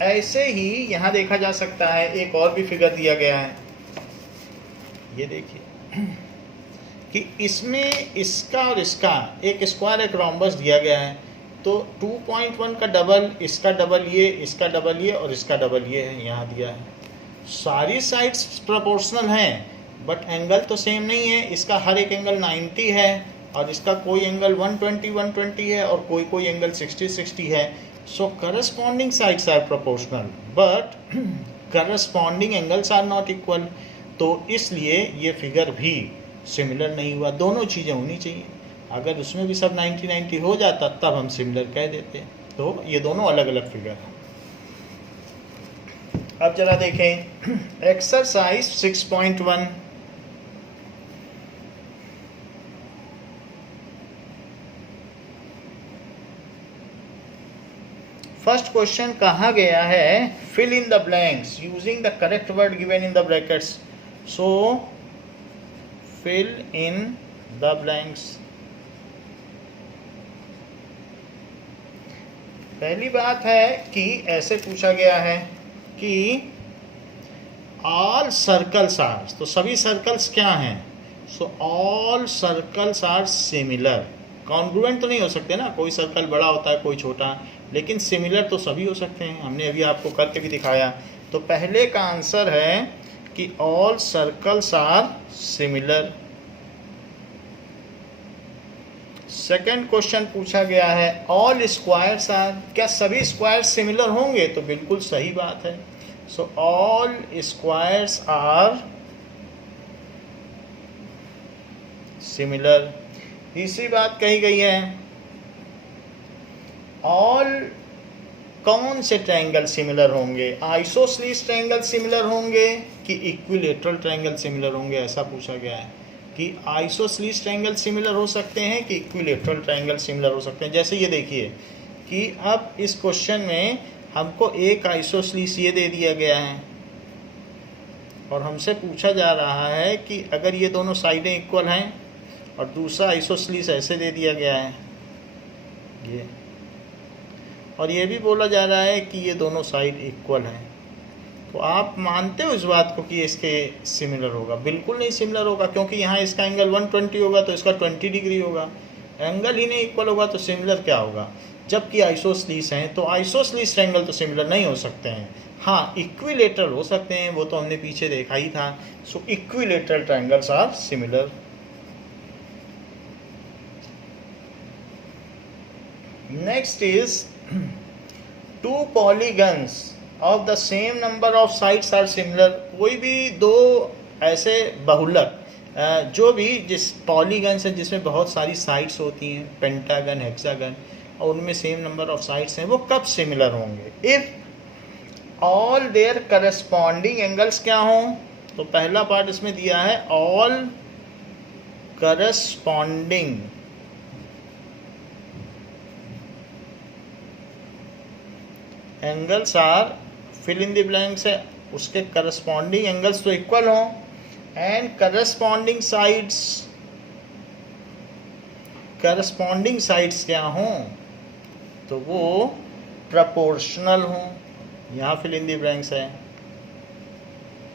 ऐसे ही यहाँ देखा जा सकता है, एक और भी फिगर दिया गया है, ये देखिए कि इसमें इसका और इसका एक स्क्वायर एक रोम्बस दिया गया है। तो 2.1 का डबल, इसका डबल ये, इसका डबल ये और इसका डबल ये है, यहाँ दिया है। सारी साइड्स प्रोपोर्शनल हैं, बट एंगल तो सेम नहीं है। इसका हर एक एंगल 90 है और इसका कोई एंगल 120 है और कोई एंगल 60 है। So corresponding sides are proportional, but corresponding angles are not equal. तो इसलिए ये फिगर भी सिमिलर नहीं हुआ। दोनों चीज़ें होनी चाहिए। अगर उसमें भी सब 90-90 हो जाता तब हम सिमिलर कह देते। तो ये दोनों अलग अलग फिगर हैं। अब जरा देखें एक्सरसाइज 6.1। फर्स्ट क्वेश्चन कहा गया है, fill in the blanks using the correct word given in the brackets. So fill in the blanks। पहली बात है कि ऐसे पूछा गया है कि all circles are, तो सभी सर्कल्स क्या हैं? सो all circles are similar। Congruent तो नहीं हो सकते ना, कोई सर्कल बड़ा होता है कोई छोटा, लेकिन सिमिलर तो सभी हो सकते हैं। हमने अभी आपको करके भी दिखाया। तो पहले का आंसर है कि all circles are similar. Second question पूछा गया है ऑल स्क्वायर्स आर, क्या सभी स्क्वायर्स सिमिलर होंगे? तो बिल्कुल सही बात है। So all squares are similar. तीसरी बात कही गई है ऑल कौन से ट्रायंगल सिमिलर होंगे? आइसोसेलेस ट्रायंगल सिमिलर होंगे कि इक्विलेटरल ट्रायंगल सिमिलर होंगे, ऐसा पूछा गया है कि आइसोसेलेस ट्रायंगल सिमिलर हो सकते हैं कि इक्विलेटरल ट्रायंगल सिमिलर हो सकते हैं। जैसे ये देखिए कि अब इस क्वेश्चन में हमको एक आइसोसेलेस ये दे दिया गया है और हमसे पूछा जा रहा है कि अगर ये दोनों साइडें इक्वल हैं, और दूसरा आइसोसेलेस ऐसे दे दिया गया है ये, और ये भी बोला जा रहा है कि ये दोनों साइड इक्वल हैं। तो आप मानते हो इस बात को कि इसके सिमिलर होगा? बिल्कुल नहीं सिमिलर होगा, क्योंकि यहाँ इसका एंगल 120 होगा तो इसका 20 डिग्री होगा। एंगल ही नहीं इक्वल होगा तो सिमिलर क्या होगा? जबकि आइसोसेलेस हैं तो आइसोसेलेस ट्रायंगल तो सिमिलर नहीं हो सकते हैं। हाँ, इक्विलेटरल हो सकते हैं, वो तो हमने पीछे देखा ही था। So equilateral triangles are similar. Next is two polygons of the same number of sides are similar. कोई भी दो ऐसे बहुलक जो भी जिस पॉलीगन्स हैं जिसमें बहुत सारी साइड्स होती हैं, पेंटागन, हेक्सागन, और उनमें सेम नंबर ऑफ साइड्स हैं, वो कब सिमिलर होंगे? If all their corresponding angles क्या हों? तो पहला पार्ट इसमें दिया है all corresponding angles are, fill in the blanks है, उसके करस्पॉन्डिंग एंगल्स तो इक्वल हों, एंड करस्पॉन्डिंग साइड्स क्या हों? तो वो प्रपोर्शनल हों। यहाँ फिल इन द ब्लैंक्स है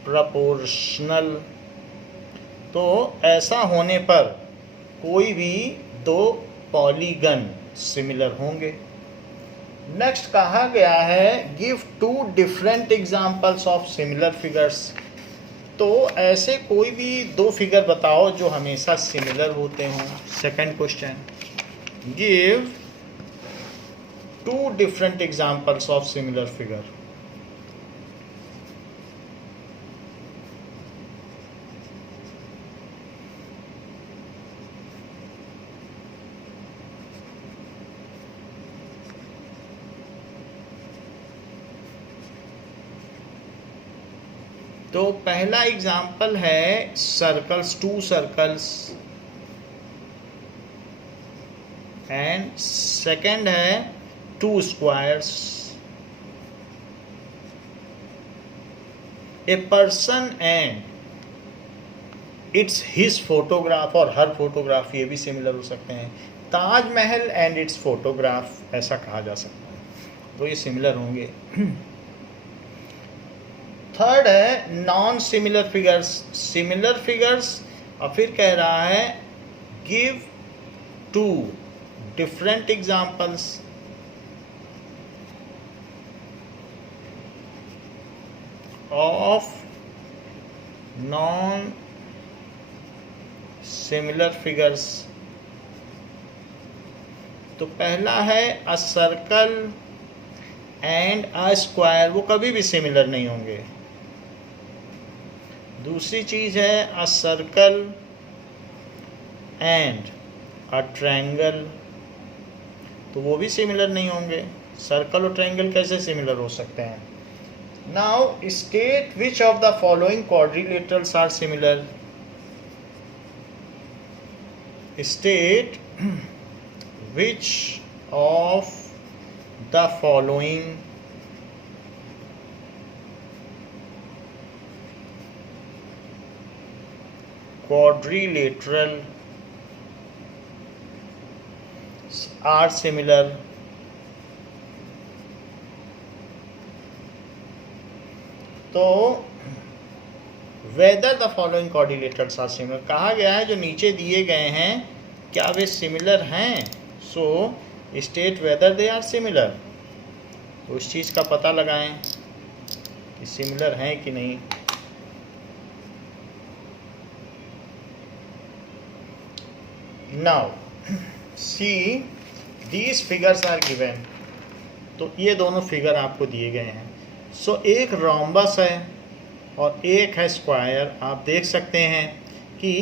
प्रपोर्शनल। तो ऐसा होने पर कोई भी दो पॉलीगन सिमिलर होंगे। नेक्स्ट कहा गया है give two different examples of similar figures. तो ऐसे कोई भी दो फिगर बताओ जो हमेशा सिमिलर होते हों। Second question, give two different examples of similar figure. तो पहला एग्जाम्पल है circles, two circles, and second है two squares. A person and its his photograph और हर फोटोग्राफ, ये भी सिमिलर हो सकते हैं। ताजमहल एंड इट्स फोटोग्राफ, ऐसा कहा जा सकता है, तो ये सिमिलर होंगे। थर्ड है non similar figures, similar figures, और फिर कह रहा है give two different examples. Of non similar figures. तो पहला है a circle and a square, वो कभी भी सिमिलर नहीं होंगे। दूसरी चीज है a circle and a triangle, तो वो भी सिमिलर नहीं होंगे। सर्कल और ट्रायंगल कैसे सिमिलर हो सकते हैं? Now state which of the following quadrilaterals are similar. State which of the following quadrilateral are similar। तो whether the following quadrilaterals are similar, कहा गया है जो नीचे दिए गए हैं क्या वे सिमिलर हैं। सो state whether they are similar, तो उस चीज़ का पता लगाएं कि सिमिलर हैं कि नहीं। Now see these figures are given, तो ये दोनों फिगर आपको दिए गए हैं। सो एक रोम्बस है और एक है स्क्वायर। आप देख सकते हैं कि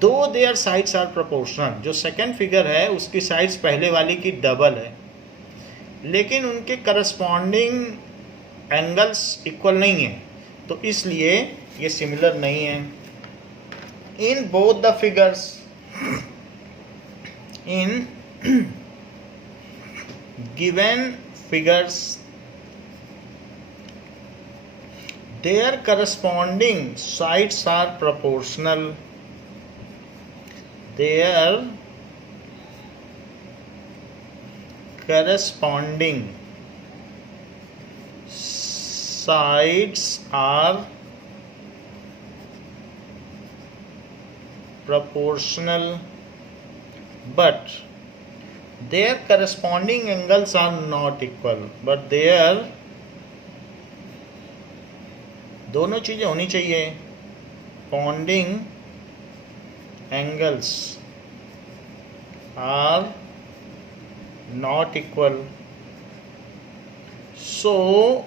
दो देयर साइड्स आर प्रोपोर्शनल, जो सेकंड फिगर है उसकी साइड्स पहले वाली की डबल है, लेकिन उनके करस्पॉन्डिंग एंगल्स इक्वल नहीं है, तो इसलिए ये सिमिलर नहीं है। इन both the figures, in given figures, their corresponding sides are proportional, their corresponding sides are proportional, but their corresponding angles are not equal, but their, दोनों चीज़ें होनी चाहिए, corresponding angles are not equal। So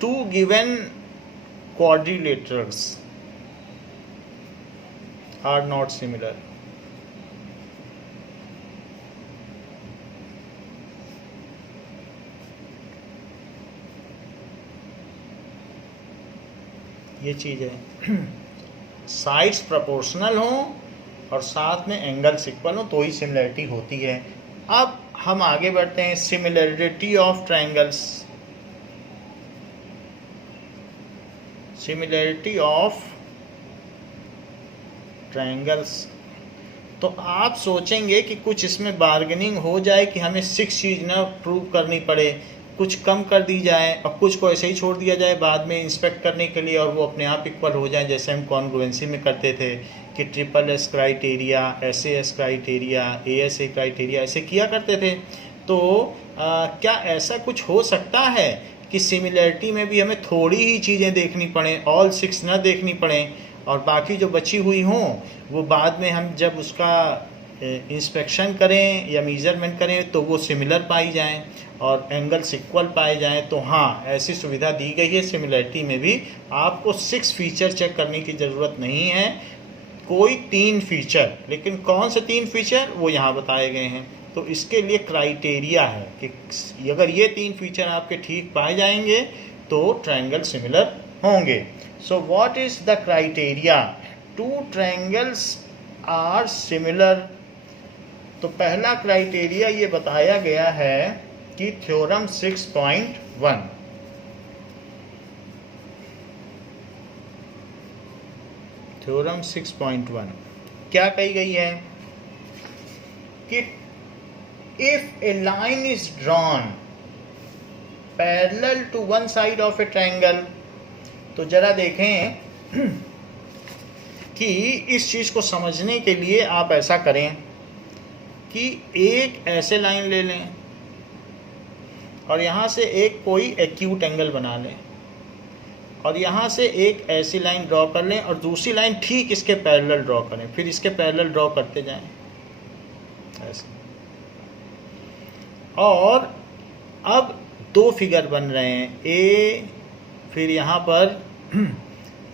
two given quadrilaterals are not similar। ये चीज़ है, sides proportional हों और साथ में एंगल्स इक्वल हो तो ही सिमिलरिटी होती है। अब हम आगे बढ़ते हैं, similarity of triangles. Similarity of triangles, तो आप सोचेंगे कि कुछ इसमें बार्गेनिंग हो जाए कि हमें 6 चीज़ ना प्रूव करनी पड़े, कुछ कम कर दी जाए और कुछ को ऐसे ही छोड़ दिया जाए बाद में इंस्पेक्ट करने के लिए, और वो अपने आप इक्वल हो जाए, जैसे हम कॉन्ग्रुएंसी में करते थे कि triple S criteria, SAS criteria, ASA criteria, ऐसे किया करते थे। तो क्या ऐसा कुछ हो सकता है कि सिमिलैरिटी में भी हमें थोड़ी ही चीज़ें देखनी पड़ें, ऑल 6 न देखनी पड़ें, और बाकी जो बची हुई हों वो बाद में हम जब उसका इंस्पेक्शन करें या मेजरमेंट करें तो वो सिमिलर पाई जाएं और एंगल्स इक्वल पाए जाएं? तो हाँ, ऐसी सुविधा दी गई है सिमिलैरिटी में भी। आपको 6 फीचर चेक करने की ज़रूरत नहीं है, कोई 3 फीचर, लेकिन कौन से 3 फीचर वो यहाँ बताए गए हैं। तो इसके लिए क्राइटेरिया है कि अगर ये 3 फीचर आपके ठीक पाए जाएंगे तो ट्रायंगल सिमिलर होंगे। So what is the criteria? 2 triangles are similar. तो पहला क्राइटेरिया ये बताया गया है कि थ्योरम 6.1, थ्योरम 6.1 क्या कही गई है कि if a line is drawn parallel to one side of a triangle, तो जरा देखें कि इस चीज को समझने के लिए आप ऐसा करें कि एक ऐसे लाइन ले लें और यहाँ से एक कोई एक्यूट एंगल बना लें, और यहाँ से एक ऐसी लाइन ड्रॉ कर लें और दूसरी लाइन ठीक इसके पैरेलल ड्रॉ करें, फिर इसके पैरेलल ड्रॉ करते जाएं ऐसे। और अब 2 फिगर बन रहे हैं, ए, फिर यहाँ पर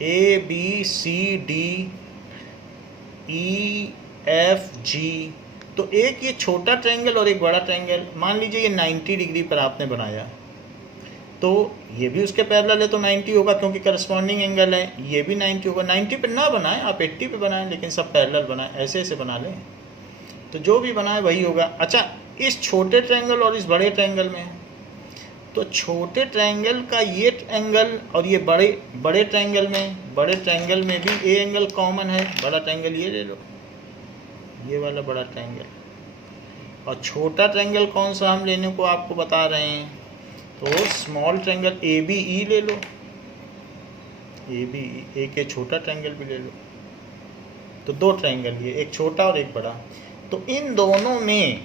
ABCD EFG। तो एक ये छोटा ट्रायंगल और एक बड़ा ट्रायंगल, मान लीजिए ये 90 डिग्री पर आपने बनाया, तो ये भी उसके पैरेलल है तो 90 होगा क्योंकि करस्पॉन्डिंग एंगल है, ये भी 90 होगा। 90 पे ना बनाएं आप, 80 पे बनाएं, लेकिन सब पैरेलल बनाएं, ऐसे ऐसे बना लें तो जो भी बनाए वही होगा। अच्छा, इस छोटे ट्रायंगल और इस बड़े ट्रायंगल में, तो छोटे ट्रायंगल का ये एंगल और ये बड़े ट्रायंगल में भी ए एंगल कॉमन है। बड़ा ट्रायंगल ये ले लो, ये वाला बड़ा ट्रायंगल, और छोटा ट्रायंगल कौन सा हम लेने को आपको बता रहे हैं, तो स्मॉल ट्रायंगल ABE ले लो, ABE, एक ये छोटा ट्रायंगल भी ले लो। तो 2 ट्रायंगल लिए, एक छोटा और एक बड़ा। तो इन दोनों में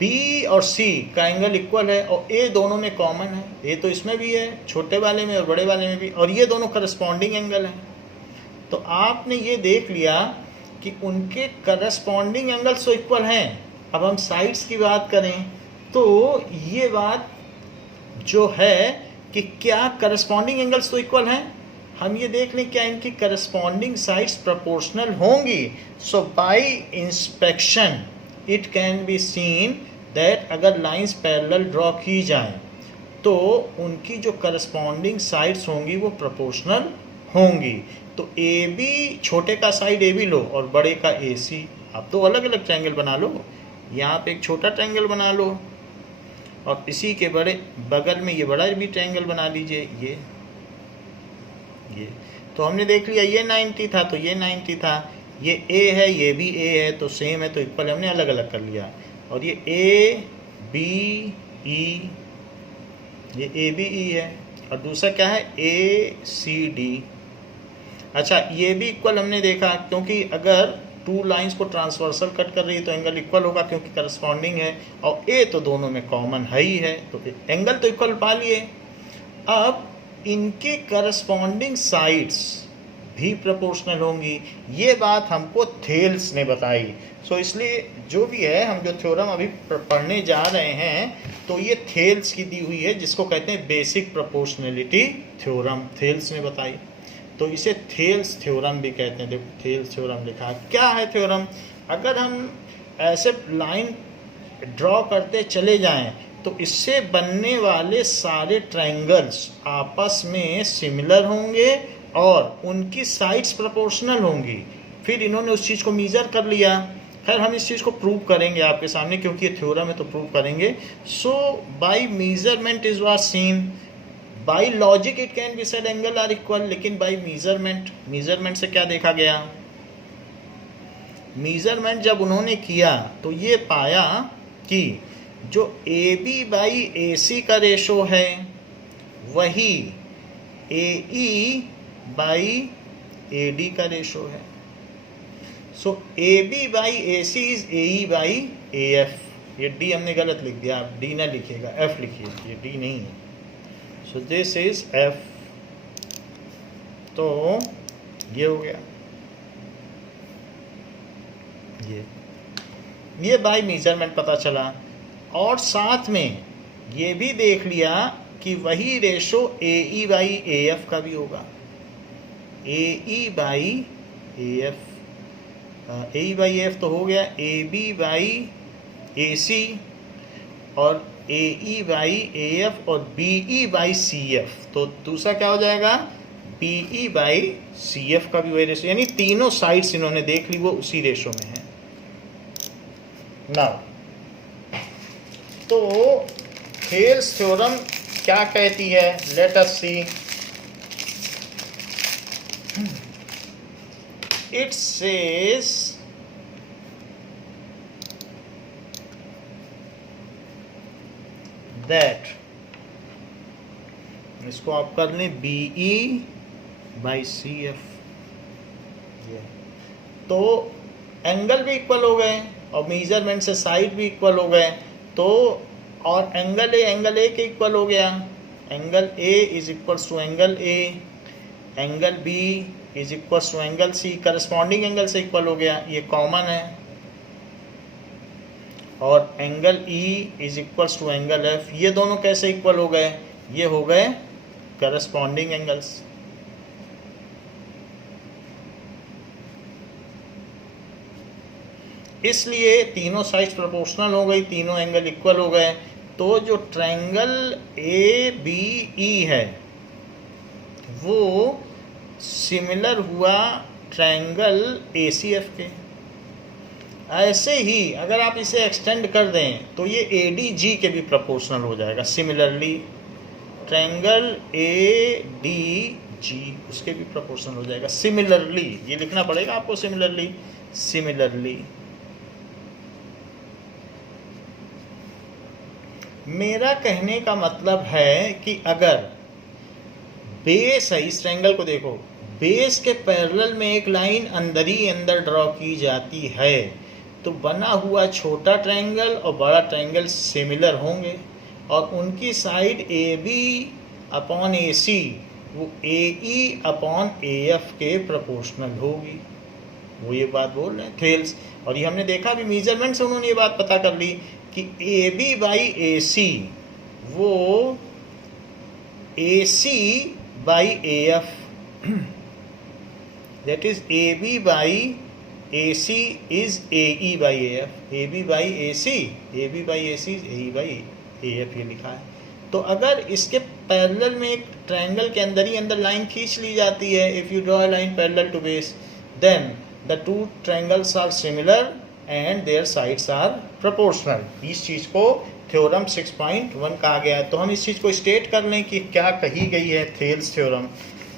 B और C का एंगल इक्वल है और A दोनों में कॉमन है। A तो इसमें भी है, छोटे वाले में और बड़े वाले में भी, और ये दोनों करस्पॉन्डिंग एंगल हैं। तो आपने ये देख लिया कि उनके करस्पॉन्डिंग एंगल्स तो इक्वल हैं। अब हम साइड्स की बात करें तो ये बात जो है कि क्या करस्पॉन्डिंग एंगल्स तो इक्वल हैं, हम ये देख लें क्या इनकी करस्पॉन्डिंग साइड्स प्रोपोर्शनल होंगी। So by inspection it can be seen that अगर लाइंस पैरेलल ड्रॉ की जाएं तो उनकी जो करस्पॉन्डिंग साइड्स होंगी वो प्रोपोर्शनल होंगी। तो AB, छोटे का साइड AB लो और बड़े का AC। आप तो अलग अलग ट्रायंगल बना लो, यहाँ पे एक छोटा ट्रायंगल बना लो और इसी के बड़े बगल में ये बड़ा भी ट्रायंगल बना लीजिए। ये तो हमने देख लिया, ये 90 था तो ये 90 था, ये A है ये भी A है तो सेम है तो इक्वल है, हमने अलग अलग कर लिया। और ये ABE, ये ABE है और दूसरा क्या है ACD। अच्छा, ये भी इक्वल हमने देखा क्योंकि अगर 2 लाइंस को ट्रांसवर्सल कट कर रही है तो एंगल इक्वल होगा क्योंकि करस्पॉन्डिंग है, और A तो दोनों में कॉमन है ही है तो एंगल तो इक्वल पा लिए। अब इनके करस्पॉन्डिंग साइड्स भी प्रोपोर्शनल होंगी, ये बात हमको थेल्स ने बताई। सो इसलिए जो भी है, हम जो थ्योरम अभी पढ़ने जा रहे हैं तो ये थेल्स की दी हुई है, जिसको कहते हैं बेसिक प्रोपोर्शनलिटी थ्योरम, थेल्स ने बताई। तो इसे थेल्स थ्योरम भी कहते हैं। देखो थेल्स थ्योरम लिखा है। क्या है थ्योरम? अगर हम ऐसे लाइन ड्रॉ करते चले जाएं तो इससे बनने वाले सारे ट्रायंगल्स आपस में सिमिलर होंगे और उनकी साइड्स प्रोपोर्शनल होंगी। फिर इन्होंने उस चीज़ को मेजर कर लिया। खैर हम इस चीज़ को प्रूव करेंगे आपके सामने क्योंकि ये थ्योरम है तो प्रूव करेंगे। So by measurement is was seen, by logic it can be said angle are equal, लेकिन बाय मेजरमेंट से क्या देखा गया? मेजरमेंट जब उन्होंने किया तो ये पाया कि जो ए बी बाई ए सी का रेशो है वही A E by A D का रेशो है। So A B by A C is A E by A F. ये डी हमने गलत लिख दिया, आप डी ना लिखिएगा, एफ लिखिए, ये डी नहीं है। So this is F. तो ये हो गया, ये बाई मेजरमेंट पता चला। और साथ में ये भी देख लिया कि वही ratio A E by A F का भी होगा। A E by A F, A E by F तो हो गया A B by A C और A E by A F और B E by C F. तो दूसरा क्या हो जाएगा, B E by C F का भी वही रेशो, यानी तीनों साइड्स इन्होंने देख ली वो उसी रेशो में है। नाउ तो थेल्स थ्योरम क्या कहती है, let us see. It says that, इसको आप कर लें B E by C F. तो एंगल भी इक्वल हो गए और मेजरमेंट से साइड भी इक्वल हो गए। तो और एंगल ए के इक्वल हो गया, angle A is equals to angle A, angle B is equals to angle C, corresponding angle से इक्वल हो गया, ये कॉमन है। और angle E is equals to angle F, ये दोनों कैसे इक्वल हो गए, ये हो गए करस्पॉन्डिंग एंगल्स। इसलिए तीनों साइड्स प्रोपोर्शनल हो गई, तीनों एंगल इक्वल हो गए। तो जो ट्रायंगल ए बी ई है वो सिमिलर हुआ ट्रायंगल ए सी एफ के। ऐसे ही अगर आप इसे एक्सटेंड कर दें तो ये ए डी जी के भी प्रोपोर्शनल हो जाएगा। Similarly triangle A D G उसके भी प्रोपोर्शनल हो जाएगा। सिमिलरली ये लिखना पड़ेगा आपको, सिमिलरली, सिमिलरली। मेरा कहने का मतलब है कि अगर बेस है, इस ट्रायंगल को देखो, बेस के पैरेलल में एक लाइन अंदर ही अंदर ड्रॉ की जाती है तो बना हुआ छोटा ट्रायंगल और बड़ा ट्रायंगल सिमिलर होंगे और उनकी side A B upon A C वो ए ई अपॉन ए एफ के प्रोपोर्शनल होगी। वो ये बात बोल रहे हैं थेल्स। और ये हमने देखा भी, मेजरमेंट से उन्होंने ये बात पता कर ली कि A B by A C वो A C by A F, that is A B by A C is A E by A F. A B by A C, A B by A C A E by A F ये लिखा है। तो अगर इसके parallel में एक triangle के अंदर ही अंदर लाइन खींच ली जाती है, if you draw a line parallel to base, then the two triangles are similar and their sides are proportional. इस चीज़ को थ्योरम 6.1 कहा गया है। तो हम इस चीज़ को स्टेट कर लें कि क्या कही गई है थेल्स थ्योरम।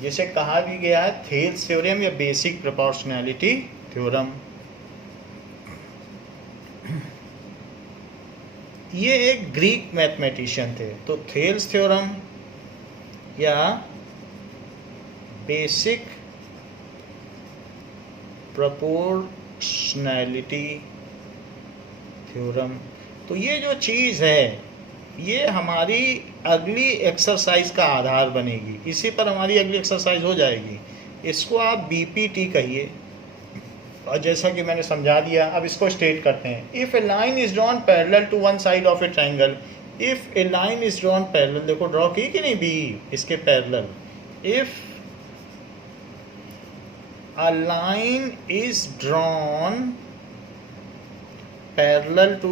जिसे कहा भी गया है थेल्स थ्योरम या बेसिक प्रोपोर्शनैलिटी थ्योरम। ये एक ग्रीक मैथमेटिशियन थे। तो थेल्स थ्योरम या बेसिक प्रोपोर्शनैलिटी थ्योरम, तो ये जो चीज़ है ये हमारी अगली एक्सरसाइज का आधार बनेगी। इसी पर हमारी अगली एक्सरसाइज हो जाएगी। इसको आप बीपीटी कहिए और जैसा कि मैंने समझा दिया अब इसको स्टेट करते हैं। If a line is drawn parallel to one side of a triangle, if a line is drawn parallel, देखो ड्रॉ की कि नहीं बी इसके parallel, if a line is drawn parallel to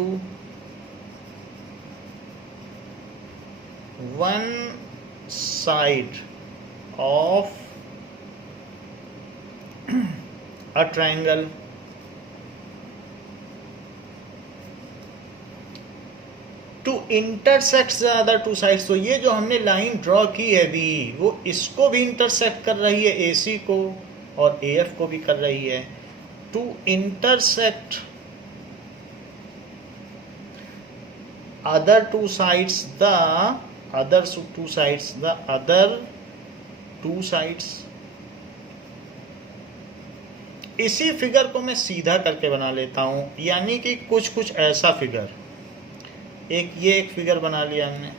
one side of a triangle to intersect the other two sides। तो ये जो हमने line draw की है बी वो इसको भी इंटरसेक्ट कर रही है, ए सी को और ए एफ को भी कर रही है। To intersect other two sides इसी फिगर को मैं सीधा करके बना लेता हूं, यानी कि कुछ ऐसा फिगर, ये एक फिगर बना लिया हमने,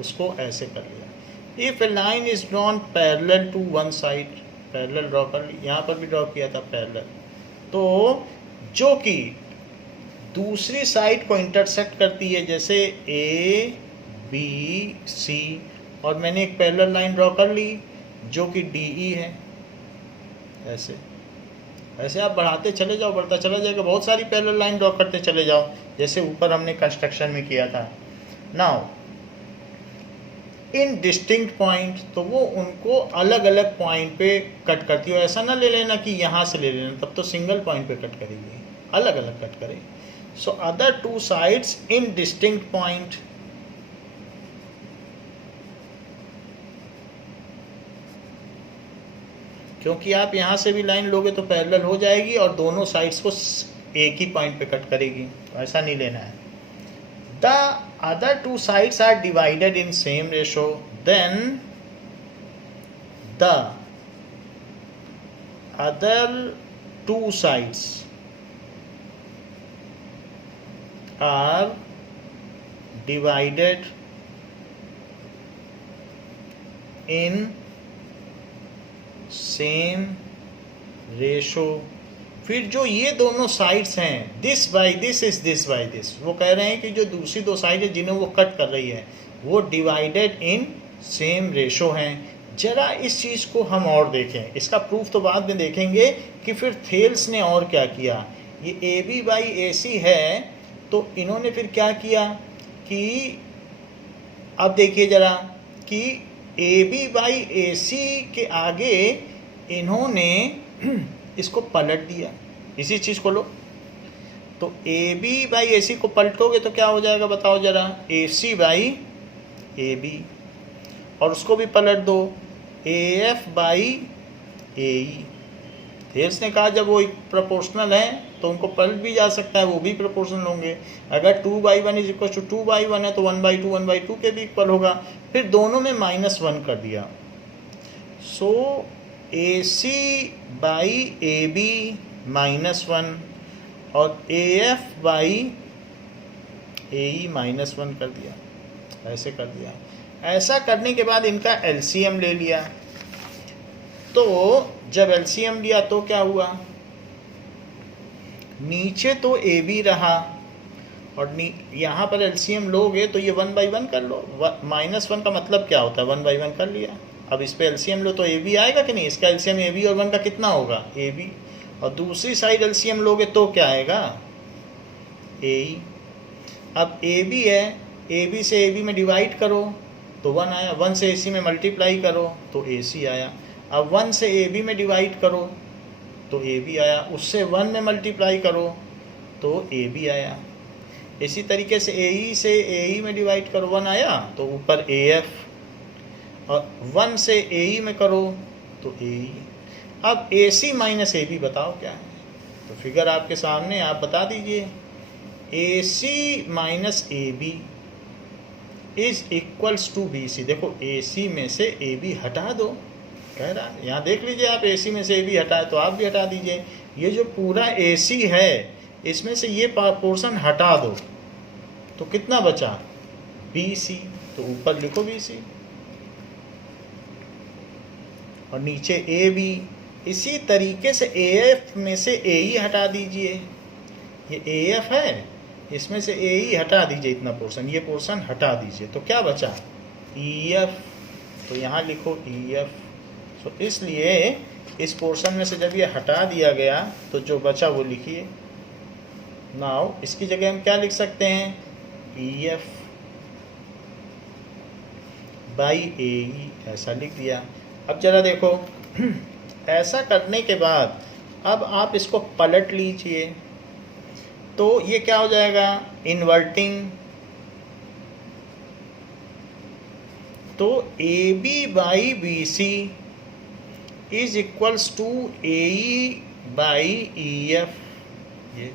उसको ऐसे कर लिया। If a line is drawn parallel to one side, parallel draw कर ली, यहाँ पर भी ड्रॉ किया था पैरेलल, तो जो कि दूसरी साइड को इंटरसेक्ट करती है, जैसे ए बी सी, और मैंने एक पैरेलल लाइन ड्रॉ कर ली जो कि डी ई है। ऐसे ऐसे आप बढ़ाते चले जाओ, बढ़ता चला जाएगा, बहुत सारी पैरेलल लाइन ड्रॉ करते चले जाओ, जैसे ऊपर हमने कंस्ट्रक्शन में किया था। नाउ इन डिस्टिंक्ट पॉइंट, तो वो उनको अलग अलग पॉइंट पे कट करती है। ऐसा ना ले लेना कि यहाँ से ले लेना, तब तो सिंगल पॉइंट पे कट करेगी, अलग अलग कट करे। So other two sides in distinct point, क्योंकि आप यहाँ से भी लाइन लोगे तो पैरेलल हो जाएगी और दोनों साइड्स को एक ही पॉइंट पे कट करेगी, तो ऐसा नहीं लेना है। The other two sides are divided in same ratio, then the other two sides are divided in same ratio. फिर जो ये दोनों साइड्स हैं, this by this is this by this, वो कह रहे हैं कि जो दूसरी दो साइड है जिन्हें वो कट कर रही है, वो डिवाइडेड इन सेम रेशो हैं। जरा इस चीज़ को हम और देखें, इसका प्रूफ तो बाद में देखेंगे कि फिर थेल्स ने और क्या किया। ये ए बी बाई ए सी है, तो इन्होंने फिर क्या किया कि अब देखिए जरा कि ए बी बाई ए सी के आगे इन्होंने इसको पलट दिया, इसी चीज़ को लो, तो ए बी बाई ए सी को पलटोगे तो क्या हो जाएगा बताओ जरा, ए सी बाई ए बी, और उसको भी पलट दो, A F by A E. Thales ने कहा जब वो प्रोपोर्शनल है तो उनको पलट भी जा सकता है, वो भी प्रोपोर्शनल होंगे। अगर 2/1 इज इक्वल टू 2/1 है तो 1/2 के भी इक्वल होगा। फिर दोनों में -1 कर दिया, सो ए सी बाई ए बी -1 और ए एफ बाई ए ई -1 कर दिया, ऐसे कर दिया। ऐसा करने के बाद इनका एलसीएम ले लिया, तो जब एलसीएम लिया तो क्या हुआ, नीचे तो ए बी रहा और यहाँ पर एलसीएम लोगे तो ये 1/1 कर लो। -1 का मतलब क्या होता है, 1/1 कर लिया। अब इस पे एलसीएम लो तो ए बी आएगा कि नहीं, इसका एलसीएम ए बी और 1 का कितना होगा, ए बी, और दूसरी साइड एलसीएम लोगे तो क्या आएगा, ए ई। अब ए बी है, ए बी से ए बी में डिवाइड करो तो 1 आया, 1 से ए सी में मल्टीप्लाई करो तो ए सी आया। अब 1 से ए बी में डिवाइड करो तो ए बी आया, उससे 1 में मल्टीप्लाई करो तो ए बी आया। इसी तरीके से ए ई में डिवाइड करो, 1 आया तो ऊपर ए एफ, और 1 से ए ई में करो तो ए ई। अब ए सी माइनस ए बी बताओ क्या है, तो फिगर आपके सामने, आप बता दीजिए। A C minus A B is equals to B C. देखो ए सी में से ए बी हटा दो, कह रहा है यहाँ देख लीजिए आप, ए सी में से ए बी हटाए तो आप भी हटा दीजिए। ये जो पूरा ए सी है इसमें से ये पोर्शन हटा दो तो कितना बचा, बी सी, तो ऊपर लिखो बी सी और नीचे ए बी। इसी तरीके से ए एफ में से ए ई हटा दीजिए, ये ए एफ है, इसमें से ए ई हटा दीजिए, इतना पोर्शन, ये पोर्शन हटा दीजिए, तो क्या बचा, ई एफ, तो यहाँ लिखो ई एफ। तो इसलिए इस पोर्शन में से जब ये हटा दिया गया तो जो बचा वो लिखिए। नाउ इसकी जगह हम क्या लिख सकते हैं, ई एफ बाई ए ई, ऐसा लिख दिया। अब जरा देखो ऐसा करने के बाद अब आप इसको पलट लीजिए तो ये क्या हो जाएगा, इन्वर्टिंग, तो A B by B C is equals to A E by E F. ये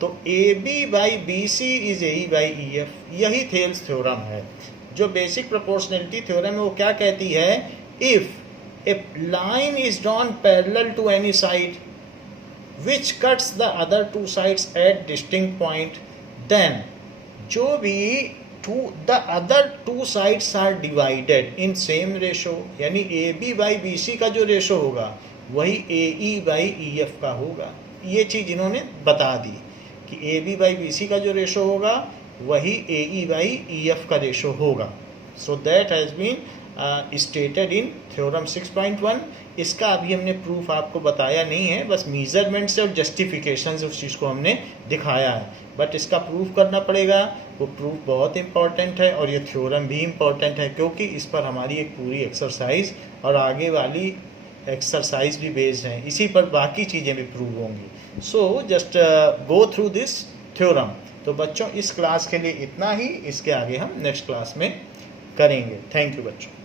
तो A B by B C is A E by E F, यही थेल्स थ्योरम है। जो बेसिक प्रोपोर्शनलिटी थ्योरम है वो क्या कहती है, if a line is drawn parallel to any side which cuts the other two sides at distinct point, then जो भी the other two sides are divided in same ratio, यानी A B by B C का जो ratio होगा वही A E by E F का होगा। ये चीज़ इन्होंने बता दी कि A B by B C का जो रेशो होगा वही A E by E F का रेशो होगा। So that has been stated in theorem 6.1। इसका अभी हमने प्रूफ आपको बताया नहीं है, बस मेजरमेंट से और जस्टिफिकेशन से उस चीज़ को हमने दिखाया है, बट इसका प्रूफ करना पड़ेगा। वो प्रूफ बहुत इंपॉर्टेंट है और ये थ्योरम भी इंपॉर्टेंट है, क्योंकि इस पर हमारी एक पूरी एक्सरसाइज और आगे वाली एक्सरसाइज भी बेस्ड हैं, इसी पर बाकी चीज़ें भी प्रूव होंगी। So just go through this theorem. तो बच्चों इस क्लास के लिए इतना ही, इसके आगे हम नेक्स्ट क्लास में करेंगे। थैंक यू बच्चों।